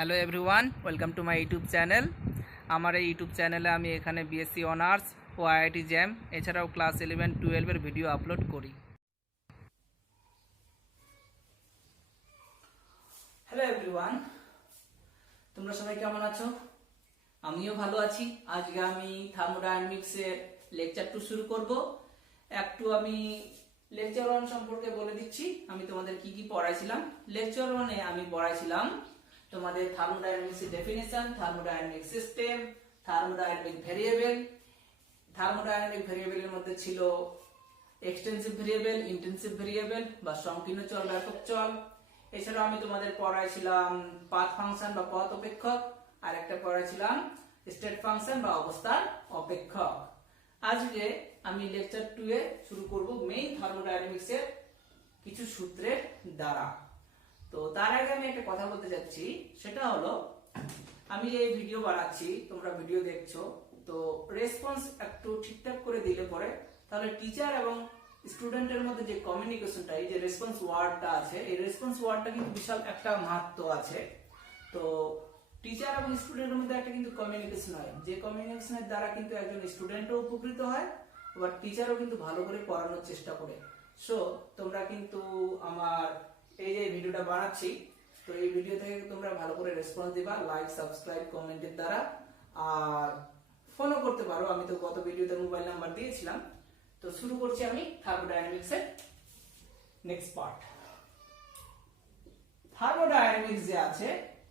Hello everyone, welcome to my YouTube channel. আমার এই YouTube চ্যানেলে আমি এখানে বিএসসি অনার্স ও আইআইটি জ্যাম এছাড়াও ক্লাস 11-12-এর ভিডিও আপলোড করি। হ্যালো এভরিওয়ান, তোমরা সবাই কেমন আছো? আমিও ভালো আছি। আজকে আমি থার্মোডায়নামিক্সের লেকচার 2 শুরু করব। একটু আমি লেকচার 1 সম্পর্কে বলে দিচ্ছি। আমি তোমাদের কি কি পড়াইছিলাম। লেকচার 1-এ আমি পড়াইছিলাম তোমাদের থার্মোডায়নামিক্সের definition, thermodynamic system, thermodynamic variable. Thermodynamic ভেরিয়েবলের মধ্যে ছিল এক্সটেনসিভ ভেরিয়েবল, ইন্টেনসিভ ভেরিয়েবল বা সংকীর্ণ চল, ব্যাপক চল। এছাড়াও আমি তোমাদের পড়াইছিলাম পাথ ফাংশন বা পথ অপেক্ষক, আর একটা পড়াইছিলাম স্টেট ফাংশন বা অবস্থার অপেক্ষক। আজকে আমি লেকচার 2 এ শুরু করব মেইন থার্মোডায়নামিক্সের কিছু সূত্রের দ্বারা। তো তার আগে আমি একটা কথা বলতে যাচ্ছি, সেটা হলো আমি যে ভিডিও বানাচ্ছি, তোমরা ভিডিও দেখছো, তো রেসপন্স একটু ঠিকঠাক করে দিলে পরে তাহলে টিচার এবং স্টুডেন্টের মধ্যে যে কমিউনিকেশনটা, এই যে রেসপন্স ওয়ার্ডটা আছে, এই রেসপন্স ওয়ার্ডটা কিন্তু বিশাল একটা মাহাত্ম্য আছে। তো টিচার এবং স্টুডেন্টের মধ্যে একটা কিন্তু কমিউনিকেশন হয়, যে কমিউনিকেশনের দ্বারা কিন্তু একজন স্টুডেন্টও উপকৃত হয়, আবার টিচারও কিন্তু ভালো করে পড়ানোর চেষ্টা করে। সো তোমরা কিন্তু আমার এই যে ভিডিওটা বানাচ্ছি, তো এই ভিডিও থেকে তোমরা ভালো করে রেসপন্স দিবা, লাইক, সাবস্ক্রাইব, কমেন্টের দ্বারা। আর ফলো করতে পারো, আমি তো গত ভিডিওতে মোবাইল নাম্বার দিয়েছিলাম। তো শুরু করছি আমি থার্মোডায়নামিক্সের নেক্সট পার্ট। থার্মোডায়নামিক্স যে আছে,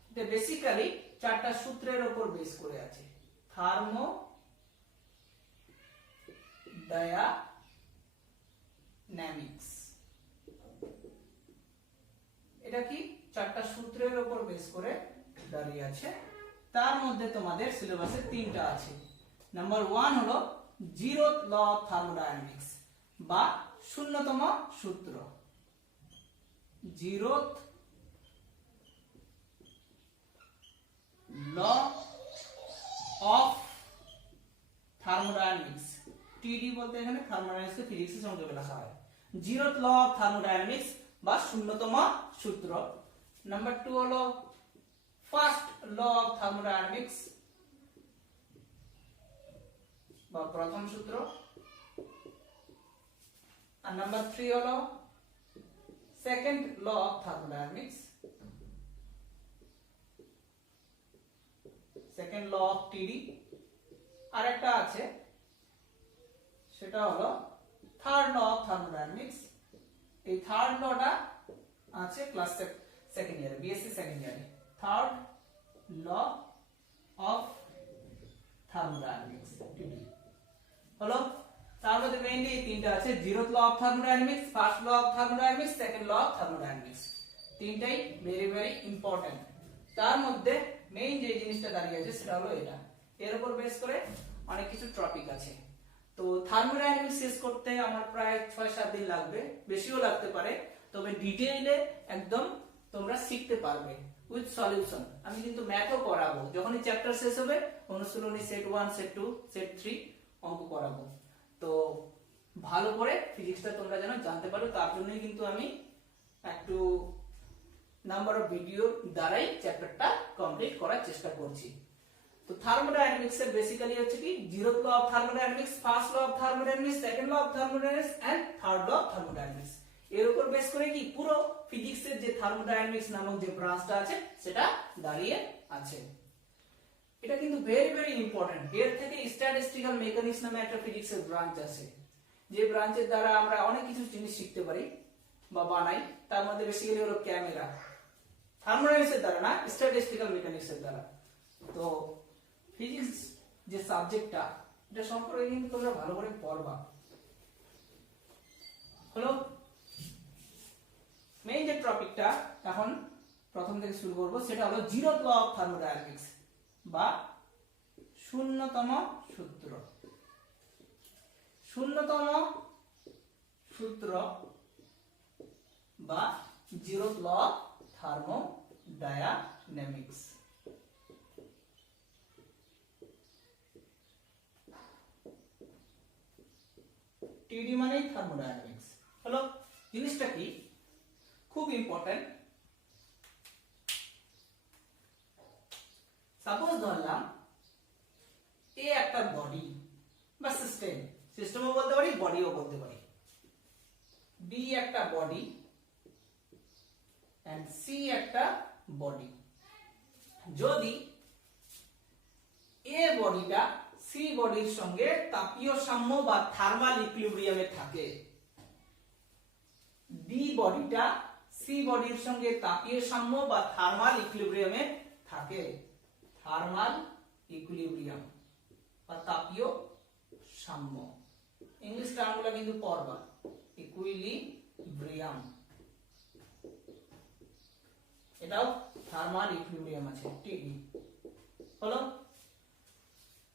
এটা বেসিক্যালি চারটা সূত্রের উপর বেস করে আছে। থার্মোডায়নামিক্স এটা কি চারটা সূত্রের উপর বেস করে দাঁড়িয়ে আছে। তার মধ্যে তোমাদের সিলেবাসে তিনটা আছে। নাম্বার 1 হলো জিরোথ ল অফ থার্মোডায়নামিক্স বা শূন্যতম সূত্র। জিরোথ ল অফ থার্মোডায়নামিক্স, টিডি বলতে এখানে থার্মোডায়নামিক্সকে ফিজিক্সের সংযোগে লেখা হয়। জিরোথ ল অফ থার্মোডায়নামিক্স বা শূন্যতম সূত্র। নাম্বার 2 হলো ফার্স্ট ল অফ থার্মোডায়নামিক্স বা প্রথম সূত্র। আর নাম্বার 3 হলো second law of thermodynamics, second law of TD. আর একটা আছে, সেটা হলো থার্ড ল অফ থার্মোডায়নামিক্স। এই থার্ড লটা আছে ক্লাস সেকেন্ড ইয়ারে, বিএসসি সেকেন্ড ইয়ারে। Third law of thermodynamics TD হলো। তার মধ্যে মেইনলি এই তিনটা আছে, zeroth law of thermodynamics, first law of thermodynamics, second law of thermodynamics. তিনটাই ভেরি ভেরি ইম্পর্টেন্ট। তার মধ্যে মেইন যে জিনিসটা দাঁড়িয়ে আছে সেটা হলো এটা। এর উপর বেস করে অনেক কিছু টপিক আছে। তো থার্মোডায়নামিক্স শেষ করতে আমার প্রায় 6-7 দিন লাগবে, বেশিও লাগতে পারে, তবে ডিটেইলে একদম তোমরা শিখতে পারবে উইথ সলিউশন। আমি কিন্তু ম্যাথও করাবো, যখনই চ্যাপ্টার শেষ হবে অনুশীলনী সেট 1, সেট 2, সেট 3 অঙ্ক করাবো। তো ভালো করে ফিজিক্সটা তোমরা যেন জানতে পারো, তার জন্যই কিন্তু আমি একটু নাম্বার অফ ভিডিওর দ্বারাই চ্যাপ্টারটা কমপ্লিট করার চেষ্টা করছি। তো থার্মোডায়নামিক্স এর বেসিক্যালি হচ্ছে কি zeroth law of thermodynamics, first law of thermodynamics, second law of thermodynamics and third law of thermodynamics. এর উপর বেস করে কি পুরো ফিজিক্সের যে থার্মোডায়নামিক্স নামক যে ব্রাঞ্চটা আছে সেটা দাঁড়িয়ে আছে। এটা কিন্তু ভেরি ভেরি ইম্পর্টেন্ট। এর থেকে স্ট্যাটিস্টিক্যাল মেকানিক্স নামে একটা ফিজিক্সের ব্রাঞ্চ আছে, যে ব্রাঞ্চের দ্বারা আমরা অনেক কিছু জিনিস শিখতে পারি বা বানাই। তার মধ্যে বেসিক্যালি হলো ক্যামেরা, থার্মোডায়নামিক্সের দ্বারা না, স্ট্যাটিস্টিক্যাল মেকানিক্সের দ্বারা। তো ফিজিক্স যে সাবজেক্টটা, এটা সম্পর্কে কিন্তু তোমরা ভালো করে পড়বা। হলো মেইন যে টপিকটা এখন প্রথম থেকে শুরু করব, সেটা হলো জিরোথ ল অফ থার্মোডায়নামিক্স বা শূন্যতম সূত্র। শূন্যতম সূত্র বা জিরোথ ল অফ থার্মোডায়নামিক্স। টিডি মানে থার্মোডায়নামিক্স। হলো জিনিসটা কি, খুব ইম্পর্টেন্ট। সাপোজ ধরলাম এ একটা বডি বা সিস্টেমও বলতে পারি, বডিও বলতে পারি। বি একটা বডি এন্ড সি একটা বডি। যদি এ বডিটা সি বডির সঙ্গে তাপীয় সাম্য বা থার্মাল ইকুইলিব্রিয়ামে থাকে, বি বডিটা সি বডির সঙ্গে তাপীয় সাম্য বা থার্মাল ইকুইলিব্রিয়ামে থাকে, থার্মাল ইকুইলিব্রিয়াম বা তাপীয় সাম্য, ইংলিশ টার্মগুলো কিন্তু পড়বা, ইকুইলিব্রিয়াম, এটাও থার্মাল ইকুইলিব্রিয়াম আছে, ঠিক হলো,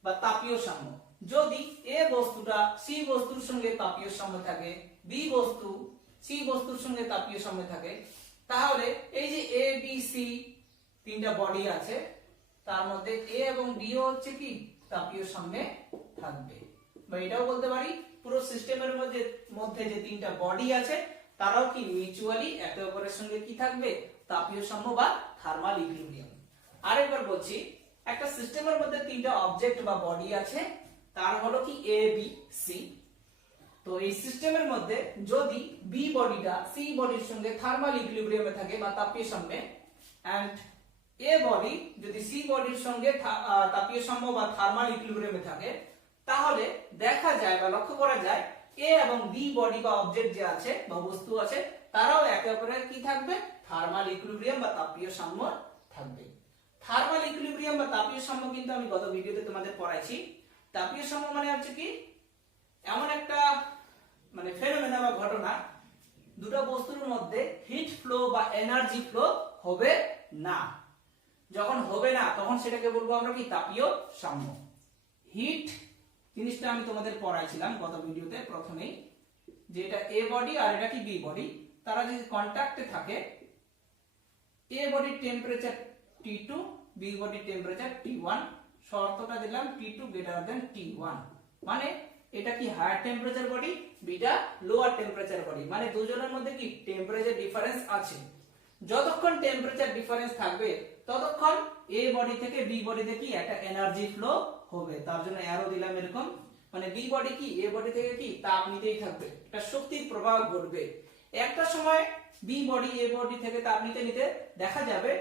বা তাপীয় সাম্য। যদি এ বস্তুটা সি বস্তুর সঙ্গে তাপীয় সাম্য থাকে, বি বস্তু সি বস্তুর সঙ্গে তাপীয় সাম্য থাকে, তাহলে এই যে এ বি সি তিনটা বডি আছে, তার মধ্যে এ এবং বি হচ্ছে কি তাপীয় সাম্যে থাকবে। বা এটাও বলতে পারি পুরো সিস্টেমের মধ্যে যে তিনটা বডি আছে তারাও কি মিউচুয়ালি একে অপরের সঙ্গে কি থাকবে, তাপীয় সাম্য বা থার্মাল ইকুইলিব্রিয়াম। আরেকবার বলছি, একটা সিস্টেমের মধ্যে তিনটা অবজেক্ট বা বডি আছে, তার হলো কি এ বি সি। তো এই সিস্টেমের মধ্যে যদি বি বডিটা সি বডির সঙ্গে থার্মাল ইকুইলিব্রিয়ামে থাকে বা তাপীয় সাম্যে, এন্ড এ বডি যদি সি বডির সঙ্গে তাপীয় সাম্য বা থার্মাল ইকুইলিব্রিয়ামে থাকে, তাহলে দেখা যায় বা লক্ষ্য করা যায় এ এবং বি বডি বা অবজেক্ট যে আছে বা বস্তু আছে তারাও একে অপরের কি থাকবে, থার্মাল ইকুইলিব্রিয়াম বা তাপীয় সাম্য থাকবে। থার্মাল ইকুইলিব্রিয়াম বা তাপীয় সাম্য কিন্তু আমি গত ভিডিওতে তোমাদের পড়াইছি। তাপীয় সাম্য মানে হচ্ছে কি এমন একটা মানে ফেনোমেনা বা ঘটনা, দুটো বস্তুর মধ্যে হিট ফ্লো বা এনার্জি ফ্লো হবে না। যখন হবে না তখন সেটাকে বলবো আমরা কি তাপীয় সাম্য। হিট জিনিসটা আমি তোমাদের পড়াইছিলাম গত ভিডিওতে প্রথমেই, যে এটা এ বডি আর এটা কি বি বডি, তারা যদি কন্টাক্টে থাকে, এ বডির টেম্পারেচার T2, বি বডির টেম্পারেচার T1, শর্তটা দিলাম T2 গ্রেটার দেন T1, মানে এটা কি higher temperature body, beta lower temperature body, মানে দুজনের মধ্যে কি টেম্পারেচার ডিফারেন্স আছে। যতক্ষণ টেম্পারেচার ডিফারেন্স থাকবে ততক্ষণ এ বডি থেকে বি বডিতে কি একটা এনার্জি ফ্লো হবে, তার জন্য অ্যারো দিলাম এরকম, মানে বি বডি কি এ বডি থেকে কি তাপ নিতেই থাকবে, একটা শক্তির প্রবাহ ঘটবে। একটা সময় বি বডি এ বডি থেকে তাপ নিতে নিতে দেখা যাবে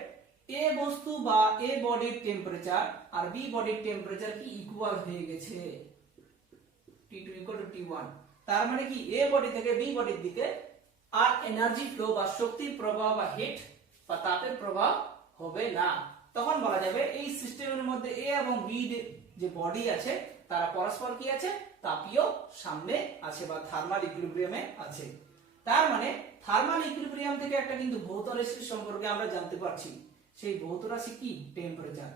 এ বস্তু বা এ বডির টেম্পারেচার আর বি বডির টেম্পারেচার কি ইকুয়াল হয়ে গেছে, T2 T1, তার মানে কি এ বডি থেকে বি বডির দিকে আর এনার্জি ফ্লো বা শক্তির প্রবাহ বা হিট বা তাপের প্রবাহ হবে না। তখন বলা যাবে এই সিস্টেমের মধ্যে এ এবং বি যে বডি আছে তারা পরস্পর কি আছে, তাপীয় সাম্যে আছে বা থার্মাল ইকুইলিব্রিয়ামে আছে। তার মানে থার্মাল ইকুইলিব্রিয়াম থেকে একটা কিন্তু ভৌত রাশির সম্পর্কে আমরা জানতে পারছি, সেই ভৌত রাশি কি টেম্পারেচার,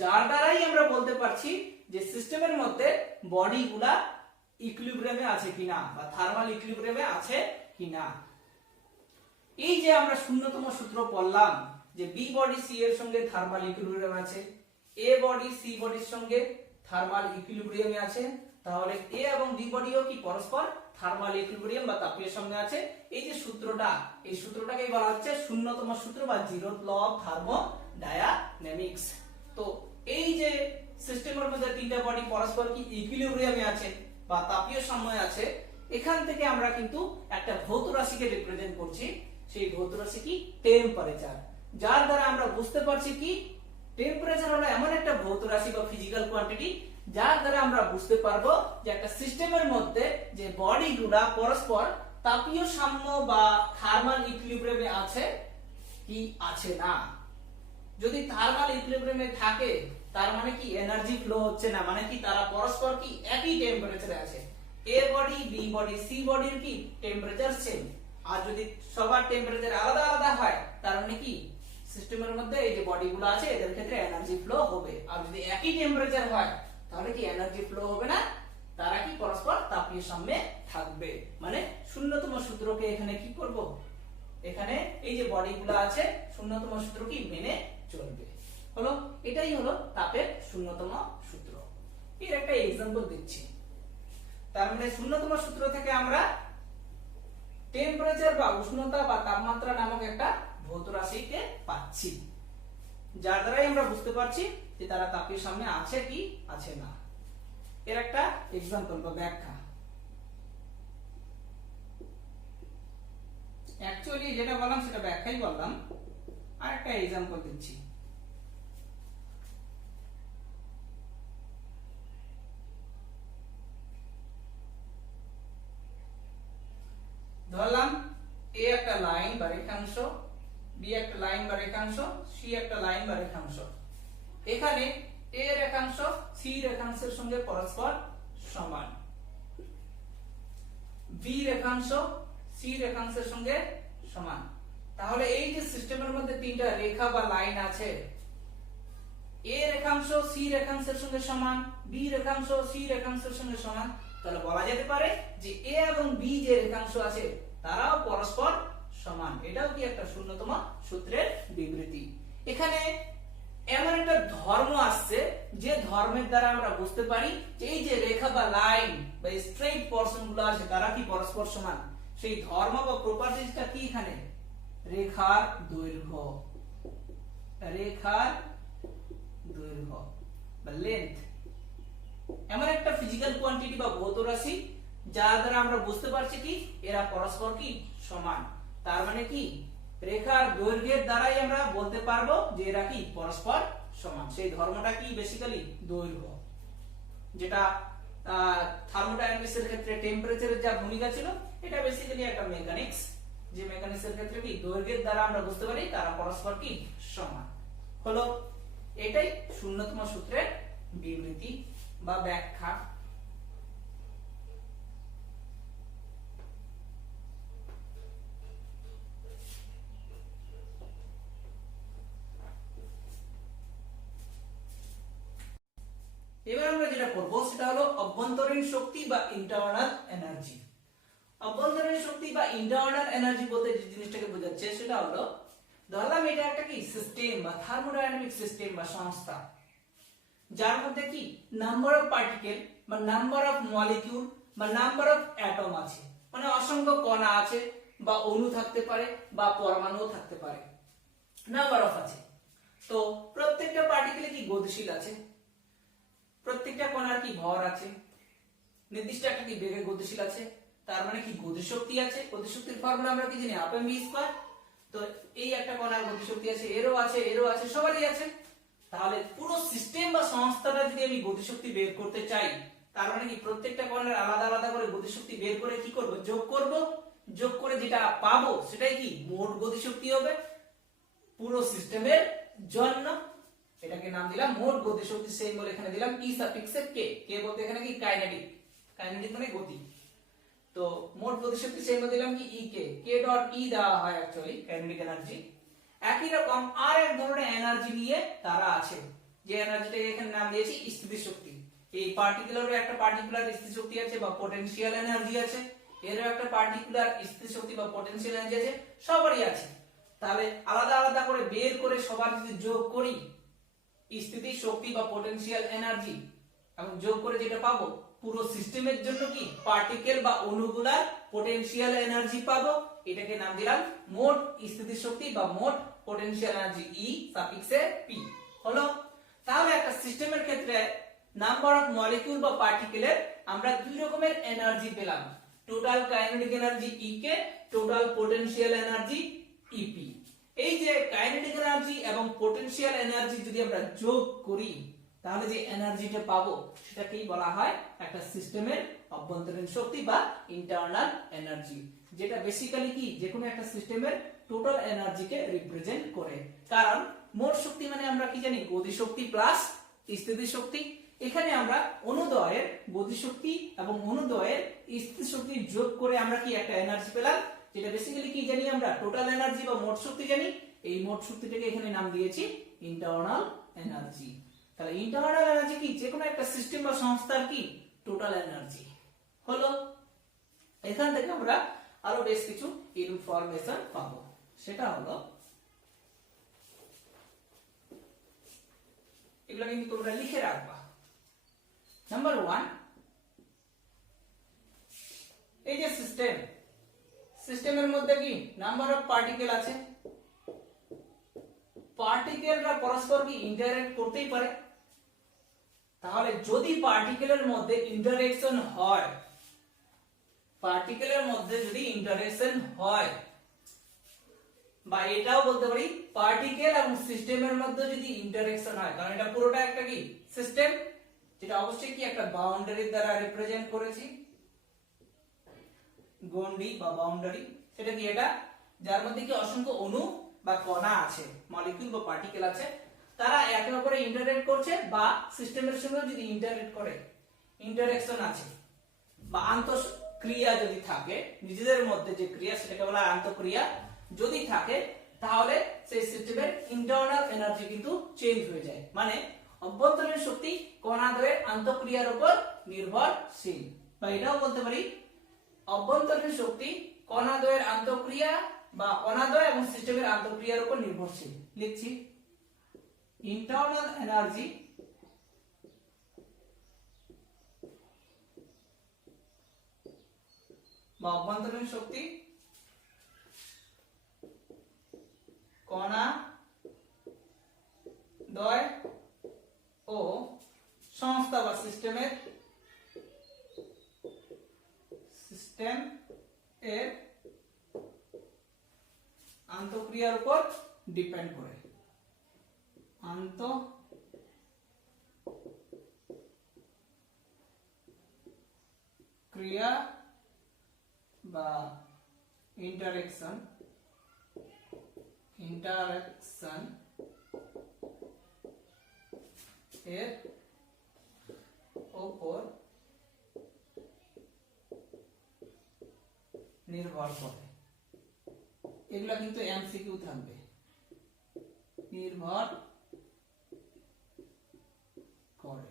যার দ্বারাই আমরা বলতে পারছি যে সিস্টেমের মধ্যে বডিগুলা ইকুইলিব্রিয়ামে আছে কিনা বা থার্মাল ইকুইলিব্রিয়ামে আছে কিনা। এই যে আমরা শূন্যতম সূত্র পড়লাম যে বি বডি সি এর সঙ্গে থার্মাল ইকুইলিব্রিয়াম আছে, এ বডি সি বডির সঙ্গে থার্মাল ইকুইলিব্রিয়ামে আছে, তাহলে এ এবং বি বডিও কি পরস্পর থার্মাল ইকুইলিব্রিয়াম বা তাপীয় সাম্যে আছে। এই যে সূত্রটা, এই সূত্রটাকেই বলা হচ্ছে শূন্যতম সূত্র বা জিরোথ ল অফ থার্মোডায়ানামিক্স। তো এই যে সিস্টেমের মধ্যে তিনটা বডি পরস্পর কি ইকুইলিব্রিয়ামে আছে বা তাপীয় সাম্যে আছে, এখান থেকে আমরা কিন্তু একটা ভৌত রাশিকে রিপ্রেজেন্ট করছি, সেই ভৌত রাশি কি টেম্পারেচার, যার দ্বারা আমরা বুঝতে পারছি কি টেম্পারেচার হলো এমন একটা ভৌত রাশি বা ফিজিক্যাল কোয়ান্টিটি যার দ্বারা আমরা বুঝতে পারবো যে একটা সিস্টেমের মধ্যে যে বডিগুলা পরস্পর তাপীয় সাম্য বা থার্মাল ইকুইলিব্রিয়ামে আছে কি আছে না। যদি থার্মাল ইকুইলিব্রিয়ামে থাকে তার মানে কি এনার্জি ফ্লো হচ্ছে না, মানে কি তারা পরস্পর কি একই টেম্পারেচারে আছে, এ বডি বি বডি সি বডির কি টেম্পারেচার সেম। আর যদি সবার টেম্পারেচার আলাদা আলাদা হয় তার মানে কি সিস্টেমের মধ্যে এই যে বডিগুলো আছে এদের ক্ষেত্রে এনার্জি ফ্লো হবে। আর যদি একই টেম্পারেচার হয় তাহলে কি এনার্জি ফ্লো হবে না, তারা কি পরস্পর তাপীয় সাম্যে থাকবে। মানে শূন্যতম সূত্রকে এখানে কি করব, এখানে এই যে বডিগুলো আছে শূন্যতম সূত্র কি মেনে চলবে। হলো, এটাই হলো তাপের শূন্যতম সূত্র। এর একটা एग्जांपल দিচ্ছি। তার মানে শূন্যতম সূত্র থেকে আমরা টেম্পারেচার বা উষ্ণতা বা তাপমাত্রা নামক একটা ভৌত রাশিকে পাচ্ছি। যার দ্বারাই আমরা বুঝতে পারছি যে তারা তাপের সামনে আছে কি আছে না। এর একটা এক্সাম্পল বা ব্যাখ্যা, অ্যাকচুয়ালি যেটা বললাম সেটা ব্যাখ্যাই বললাম, আর একটা এক্সাম্পল দিচ্ছি। ধরলাম এ একটা লাইন বা রেখাংশ, বি একটা লাইন বা রেখাংশ, সি একটা লাইন বা রেখাংশ। এখানে এ রেখাংশ সি রেখাংশের সঙ্গে পরস্পর সমান, বি রেখাংশ সি রেখাংশের সঙ্গে সমান। তাহলে এই যে সিস্টেমের মধ্যে তিনটা রেখা বা লাইন আছে, এ রেখাংশ সি রেখাংশের সঙ্গে সমান, বি রেখাংশ সি রেখাংশের সঙ্গে সমান, তাহলে বলা যেতে পারে যে এ এবং বি যে রেখাংশ আছে তারাও পরস্পর সমান। এটাও কি একটা শূন্যতম সূত্রের বিবৃতি। এখানে এমন একটা ধর্ম আসছে যে ধর্মের দ্বারা আমরা বুঝতে পারি যে এই যে রেখা বা লাইন বা স্ট্রেইট পোরশন গুলো আছে তারা কি পরস্পর সমান। সেই ধর্ম বা প্রপার্টিজটা কি এখানে? রেখার দৈর্ঘ্য, রেখার দৈর্ঘ্য বা লেন্থ এমন একটা ফিজিক্যাল কোয়ান্টিটি বা ভৌত রাশি যার দ্বারা আমরা বুঝতে পারছি কি এরা পরস্পর কি সমান। তার মানে কি রেখার দৈর্ঘ্যের দ্বারাই আমরা বলতে পারবো যে এরা কি পরস্পর সমান। সেই ধর্মটা কি বেসিক্যালি দৈর্ঘ্য, যেটা থার্মোডাইনামিক্সের ক্ষেত্রে টেম্পারেচারের যা ভূমিকা ছিল, এটা বেসিক্যালি একটা মেকানিক্স, যে মেকানিক্সের ক্ষেত্রে কি দৈর্ঘ্যের দ্বারা আমরা বুঝতে পারি তারা পরস্পর কি সমান। হলো এটাই শূন্যতম সূত্রের বিবৃতি বা ব্যাখ্যা। এবার আমরা যেটা করব সেটা হলো অভ্যন্তরীণ শক্তি বা ইন্টারনাল এনার্জি। অভ্যন্তরীণ শক্তি বা ইন্টারনাল এনার্জি বলতে যে জিনিসটাকে বোঝাচ্ছে সেটা হলো, ধরলাম এটা একটা কি সিস্টেম বা থার্মোডাইনামিক সিস্টেম বা সংস্থা, যার মধ্যে কি নাম্বার অফ পার্টিকেল বা নাম্বার অফ মলিকিউল বা নাম্বার অফ অ্যাটম আছে, মানে অসংখ্য কণা আছে বা অণু থাকতে পারে বা পরমাণুও থাকতে পারে, নাম্বার অফ আছে। তো প্রত্যেকটা পার্টিকেলে কি গতিশীল আছে, প্রত্যেকটা কণার কি ভর আছে, নির্দিষ্ট একটা কি বেগে গতিশীল আছে, তার মানে কি গতিশক্তি আছে। গতিশক্তির ফর্মুলা আমরা কি জানি হাফ এম ভি স্কয়ার। তো এই একটা কণার গতিশক্তি আছে, এরও আছে, এরও আছে, সবারই আছে। তাহলে পুরো সিস্টেম বা সংস্থাটা যদি আমি গতিশক্তি বের করতে চাই, তার মানে কি প্রত্যেকটা কণার আলাদা আলাদা করে গতিশক্তি বের করে কি করব, যোগ করব। যোগ করে যেটা পাবো সেটাই কি মোট গতিশক্তি হবে পুরো সিস্টেমের জন্য। এটাকে নাম দিলাম মোট গতিশক্তি, সেই বলে এখানে দিলাম ই সাফিক্সে কে। কে বলতে এখানে কি কাইনেটিক, কাইনেটিক মানে গতি। তো মোট গতিশক্তি সেই বলে দিলাম কি ই কে, কে ডট ই দেওয়া হয় অ্যাকচুয়ালি কাইনেটিক এনার্জি। একই রকম আর এক ধরনের এনার্জি নিয়ে তারা আছে, যে এনার্জিটাকে এখানে নাম দিয়েছি স্থিতিশক্তি। এই পার্টিকুলারও একটা পার্টিকুলার স্থিতিশক্তি আছে বা পটেনশিয়াল এনার্জি আছে, এরও একটা পার্টিকুলার স্থিতিশক্তি বা পটেনশিয়াল এনার্জি আছে, সবারই আছে। তাহলে আলাদা আলাদা করে বের করে সবার যদি যোগ করি স্থিতি শক্তি বা পটেনশিয়াল এনার্জি, এবং যোগ করে যেটা পাবো পুরো সিস্টেমের জন্য কি পার্টিকেল বা অণুগুলার পটেনশিয়াল এনার্জি পাবো, এটাকে নাম দিলাম মোট স্থিতি শক্তি বা মোট পটেনশিয়াল এনার্জি ই সাফিক্সে পি। হলো তাহলে একটা সিস্টেমের ক্ষেত্রে নাম্বার অফ মলিকিউল বা পার্টিকেলের আমরা দুই রকমের এনার্জি পেলাম, টোটাল কাইনেটিক এনার্জি ই কে, টোটাল পটেনশিয়াল এনার্জি ইপি। এই যে কাইনেটিক এনার্জি এবং পটেনশিয়াল এনার্জি যদি আমরা যোগ করি তাহলে যে এনার্জিটা পাবো সেটাকেই বলা হয় একটা সিস্টেমের অভ্যন্তরীণ শক্তি বা ইন্টারনাল এনার্জি, যেটা বেসিক্যালি কি যে কোনো একটা সিস্টেমের টোটাল এনার্জিকে রিপ্রেজেন্ট করে। কারণ মোট শক্তি মানে আমরা কি জানি গতিশক্তি প্লাস স্থিতিশক্তি। এখানে আমরা অনুদয়ের গতিশক্তি এবং অনুদয়ের স্থিতিশক্তি যোগ করে আমরা কি একটা এনার্জি পেলাম, যেটা বেসিক্যালি কি জানি আমরা টোটাল এনার্জি বা মোট শক্তি জানি। এই মোট শক্তিটাকে এখানে নাম দিয়েছি ইন্টারনাল এনার্জি। তাহলে ইন্টারনাল এনার্জি কি যে কোনো একটা সিস্টেম বা সংস্থার কি টোটাল এনার্জি। হলো এখান থেকে আমরা আরো বেশ কিছু ইনফরমেশন পাবো, সেটা হলো এগুলো কিন্তু তোমরা লিখে রাখবা। নাম্বার 1, এই যে সিস্টেমের মধ্যে কি নাম্বার অফ পার্টিকেল আছে, পার্টিকেলরা পরস্পর কি ইন্টারঅ্যাক্ট করতেই পারে? তাহলে যদি পার্টিকেলের মধ্যে ইন্টারঅ্যাকশন হয়, পার্টিকেলের মধ্যে যদি ইন্টারঅ্যাকশন হয়, বা এটাও বলতে পারি পার্টিকেল এবং সিস্টেমের মধ্যে যদি ইন্টারঅ্যাকশন হয়, কারণ এটা পুরোটা একটা কি সিস্টেম, যেটা অবশ্যই কি একটা বাউন্ডারি দ্বারা রিপ্রেজেন্ট করেছি, গণ্ডি বা বাউন্ডারি। সেটা কি এটা, যার মধ্যে কি অসংখ্য অণু বা কণা আছে, মলিকিউল বা পার্টিকেল আছে, তারা একে অপরে ইন্টারঅ্যাক্ট করছে, বা সিস্টেমের সঙ্গে যদি ইন্টারঅ্যাক্ট করে, ইন্টারঅ্যাকশন আছে, বা আন্তঃক্রিয়া যদি থাকে, নিজেদের মধ্যে যে ক্রিয়া সেটাকে বলা হয় আন্তঃক্রিয়া যদি থাকে, তাহলে সেই সিস্টেমের ইন্টারনাল এনার্জি কিন্তু চেঞ্জ হয়ে যায়। মানে অভ্যন্তরীণ শক্তি কণাদ্বয়ের আন্তঃক্রিয়ার উপর নির্ভরশীল, বা এটাও বলতে পারি অভ্যন্তরীণ শক্তি কণাদ্বয়ের আন্তঃক্রিয়া বা কণাদ্বয় এবং সিস্টেমের আন্তঃক্রিয়ার উপর নির্ভরশীল। লিখছি ইন্টারনাল এনার্জি বা অভ্যন্তরীণ শক্তি কণাদ্বয় ও সংস্থা বা সিস্টেম এর আন্তঃক্রিয়ার উপর ডিপেন্ড করে। আন্তঃক্রিয়া বা ইন্টারঅ্যাকশন এর উপর নির্ভর করে। এগুলা কিন্তু এমসিকিউ থাকবে, নির্ভর করে।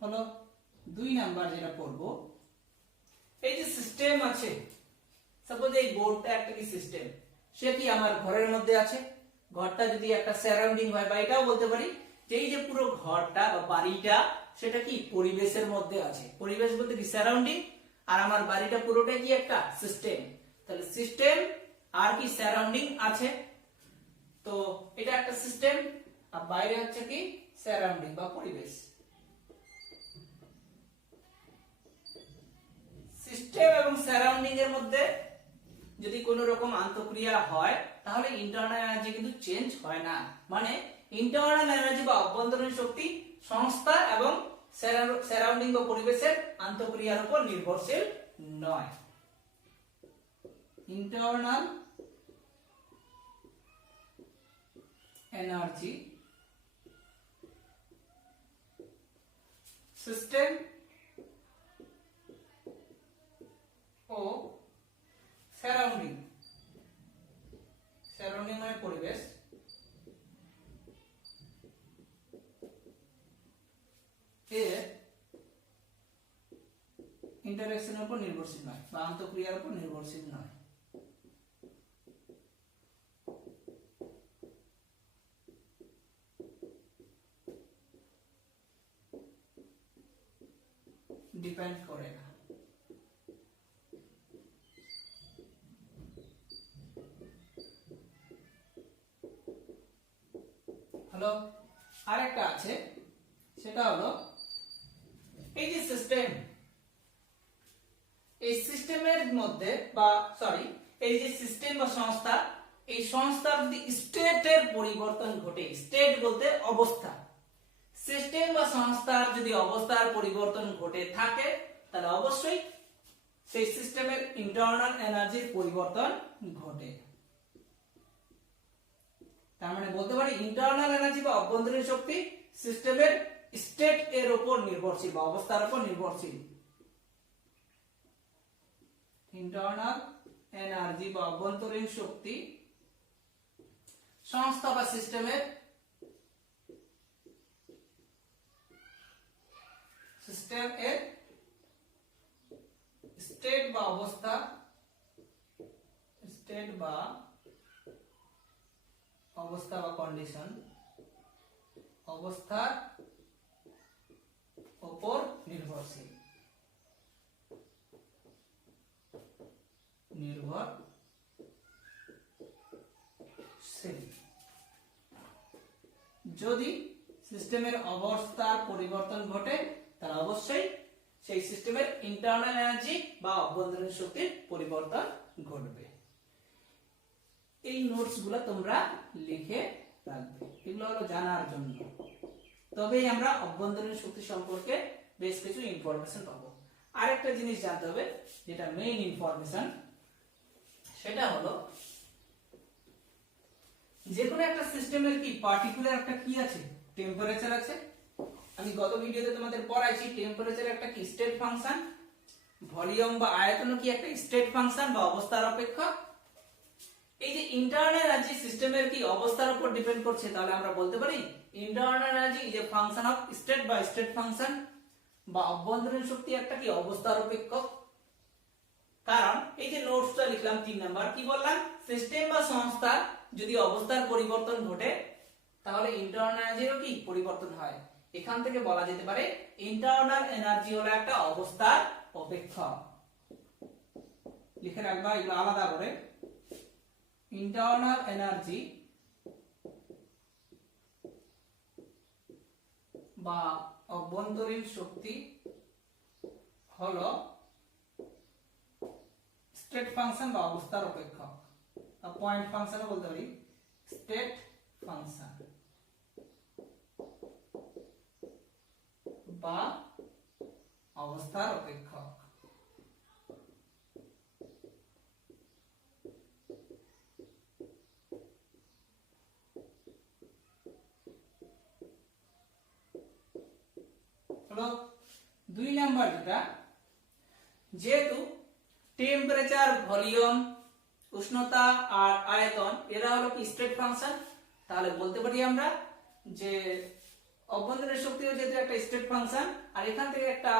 হলো 2 নাম্বার যেটা পড়বো, এই যে সিস্টেম আছে, সাপোজ এই বোর্ডটা একটা কি সিস্টেম, সে কি আমার ঘরের মধ্যে আছে, ঘরটা যদি একটা সারাউন্ডিং হয়, বা এটাও বলতে পারি যে এই যে পুরো ঘরটা বা বাড়িটা সেটা কি পরিবেশের মধ্যে আছে। পরিবেশ বলতে কি সারাউন্ডিং, আর আমার বাড়িটা পুরোটাই কি একটা সিস্টেম। তাহলে সিস্টেম আর কি সারাউন্ডিং আছে, তো এটা একটা সিস্টেম, আর বাইরে হচ্ছে কি সারাউন্ডিং বা পরিবেশ। সিস্টেম এবং সারাউন্ডিং এর মধ্যে যদি কোনো রকম আন্তঃক্রিয়া হয়, তাহলে ইন্টারনাল এনার্জি কিন্তু চেঞ্জ হয় না। মানে ইন্টারনাল এনার্জি বা অভ্যন্তরীণ শক্তি সংস্থা এবং সারাউন্ডিং বা পরিবেশের আন্তঃক্রিয়ার উপর নির্ভরশীল নয়। ইন্টারনাল এনার্জি সিস্টেম ও সারাউন্ডিং মানে পরিবেশ, এর ইন্টারঅ্যাকশনের উপর নির্ভরশীল নয়, বা আন্তঃক্রিয়ার উপর নির্ভরশীল নয়। ডিপেন্ড করে না। হলো আরেকটা আছে, সেটা হলো এই যে সিস্টেম, এই সিস্টেমের মধ্যে বা সরি এই যে সিস্টেম বা সংস্থা, এই সংস্থার যদি স্টেটের পরিবর্তন ঘটে, স্টেট বলতে অবস্থা, সিস্টেম বা সংস্থার যদি অবস্থার পরিবর্তন ঘটে থাকে, তাহলে অবশ্যই সেই সিস্টেমের ইন্টারনাল এনার্জির পরিবর্তন ঘটে। তার মানে বলতে পারি ইন্টারনাল এনার্জি বা অভ্যন্তরীণ শক্তি সিস্টেমের স্টেট এর উপর নির্ভরশীল বা অবস্থার উপর নির্ভরশীল। ইন্টারনাল এনার্জি বা অভ্যন্তরীণ শক্তি সংস্থা বা সিস্টেমের সিস্টেম এর স্টেট বা অবস্থা, স্টেট বা অবস্থা বা কন্ডিশন, অবস্থার উপর নির্ভরশীল, যদি সিস্টেমের অবস্থার পরিবর্তন ঘটে তাহলে অবশ্যই সেই সিস্টেমের ইন্টারনাল এনার্জি বা অভ্যন্তরীণ শক্তির পরিবর্তন ঘটবে। এই নোটস গুলো তোমরা লিখে রাখবে, এগুলো হলো জানার জন্য, তবেই আমরা অভ্যন্তরীণ শক্তি সম্পর্কে বেশ কিছু ইনফরমেশন পাবো। আরেকটা জিনিস জানতে হবে যেটা মেইন ইনফরমেশন, সেটা হলো যে কোনো একটা সিস্টেমের কি পার্টিকুলার একটা কি আছে, টেম্পারেচার আছে। আমি গত ভিডিওতে তোমাদের পড়াইছি টেম্পারেচার একটা কি স্টেট ফাংশন, ভলিউম বা আয়তন কি একটা স্টেট ফাংশন বা অবস্থার অপেক্ষক। এই যে ইন্টারনাল এনার্জি সিস্টেমের কি অবস্থার উপর ডিপেন্ড করছে, তাহলে আমরা বলতে পারি internal energy is a function of state বা স্টেট ফাংশন, বা অভ্যন্তরীণ শক্তি একটা কি অবস্থার অপেক্ষক। কারণ এই যে নোটসটা লিখলাম 3 নাম্বার, কি বললাম, সিস্টেম বা সংস্থা যদি অবস্থার পরিবর্তন ঘটে তাহলে ইন্টারনাল এনার্জিরও কি পরিবর্তন হয়। এখান থেকে বলা যেতে পারে ইন্টারনাল এনার্জি হলো একটা অবস্থার অপেক্ষক। লিখে রাখবা এগুলো আলাদা করে, ইন্টারনাল এনার্জি বা অভ্যন্তরীণ শক্তি হলো স্টেট ফাংশন বা অবস্থার অপেক্ষক, পয়েন্ট ফাংশনও বলতে পারি, স্টেট ফাংশন বা অবস্থার অপেক্ষক। হলো 2 নাম্বার, যেটা যেহেতু টেম্পারেচার, ভলিউম, উষ্ণতা আর আয়তন এরা হলো কি স্টেট ফাংশন, তাহলে বলতে পারি আমরা যে অভ্যন্তরীণ শক্তিও যেহেতু একটা স্টেট ফাংশন। আর এখান থেকে একটা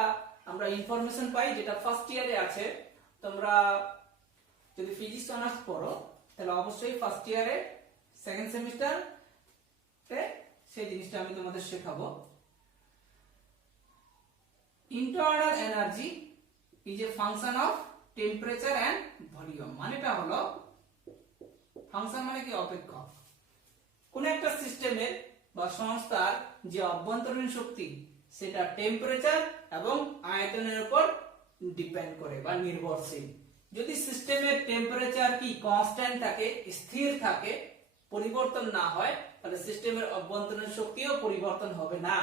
আমরা ইনফরমেশন পাই যেটা ফার্স্ট ইয়ারে আছে, তোমরা যদি ফিজিক্স অনার্স পড়ো তাহলে অবশ্যই ফার্স্ট ইয়ারে সেকেন্ড সেমিস্টারে সেই জিনিসটা আমি তোমাদের শেখাবো। Internal energy is a function of temperature and volume, মানেটা হলো ফাংশন মানে কি অপেক্ষক। কোন একটা সিস্টেমের বা সংস্থার যে অভ্যন্তরীণ শক্তি সেটা টেম্পারেচার এবং আয়তনের উপর ডিপেন্ড করে বা নির্ভরশীল। যদি সিস্টেমের টেম্পারেচার কি কনস্ট্যান্ট থাকে, স্থির থাকে, পরিবর্তন না হয়, তাহলে সিস্টেমের অভ্যন্তরীণ শক্তিও পরিবর্তন হবে না।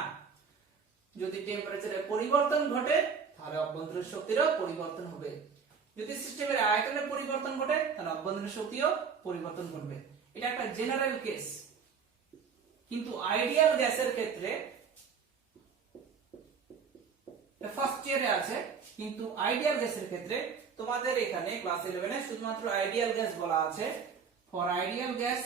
যদি টেম্পারেচারে পরিবর্তন ঘটে তাহলে অভ্যন্তরীণ শক্তিরও পরিবর্তন হবে। যদি সিস্টেমের আয়তনের পরিবর্তন ঘটে তাহলে অভ্যন্তরীণ শক্তিও পরিবর্তন ঘটবে। এটা একটা জেনারেল কেস, কিন্তু আইডিয়াল গ্যাসের ক্ষেত্রে ফার্স্ট ইয়ারে আছে, কিন্তু আইডিয়াল গ্যাসের ক্ষেত্রে তোমাদের এখানে ক্লাস 11 এ শুধুমাত্র আইডিয়াল গ্যাস বলা আছে। For ideal gas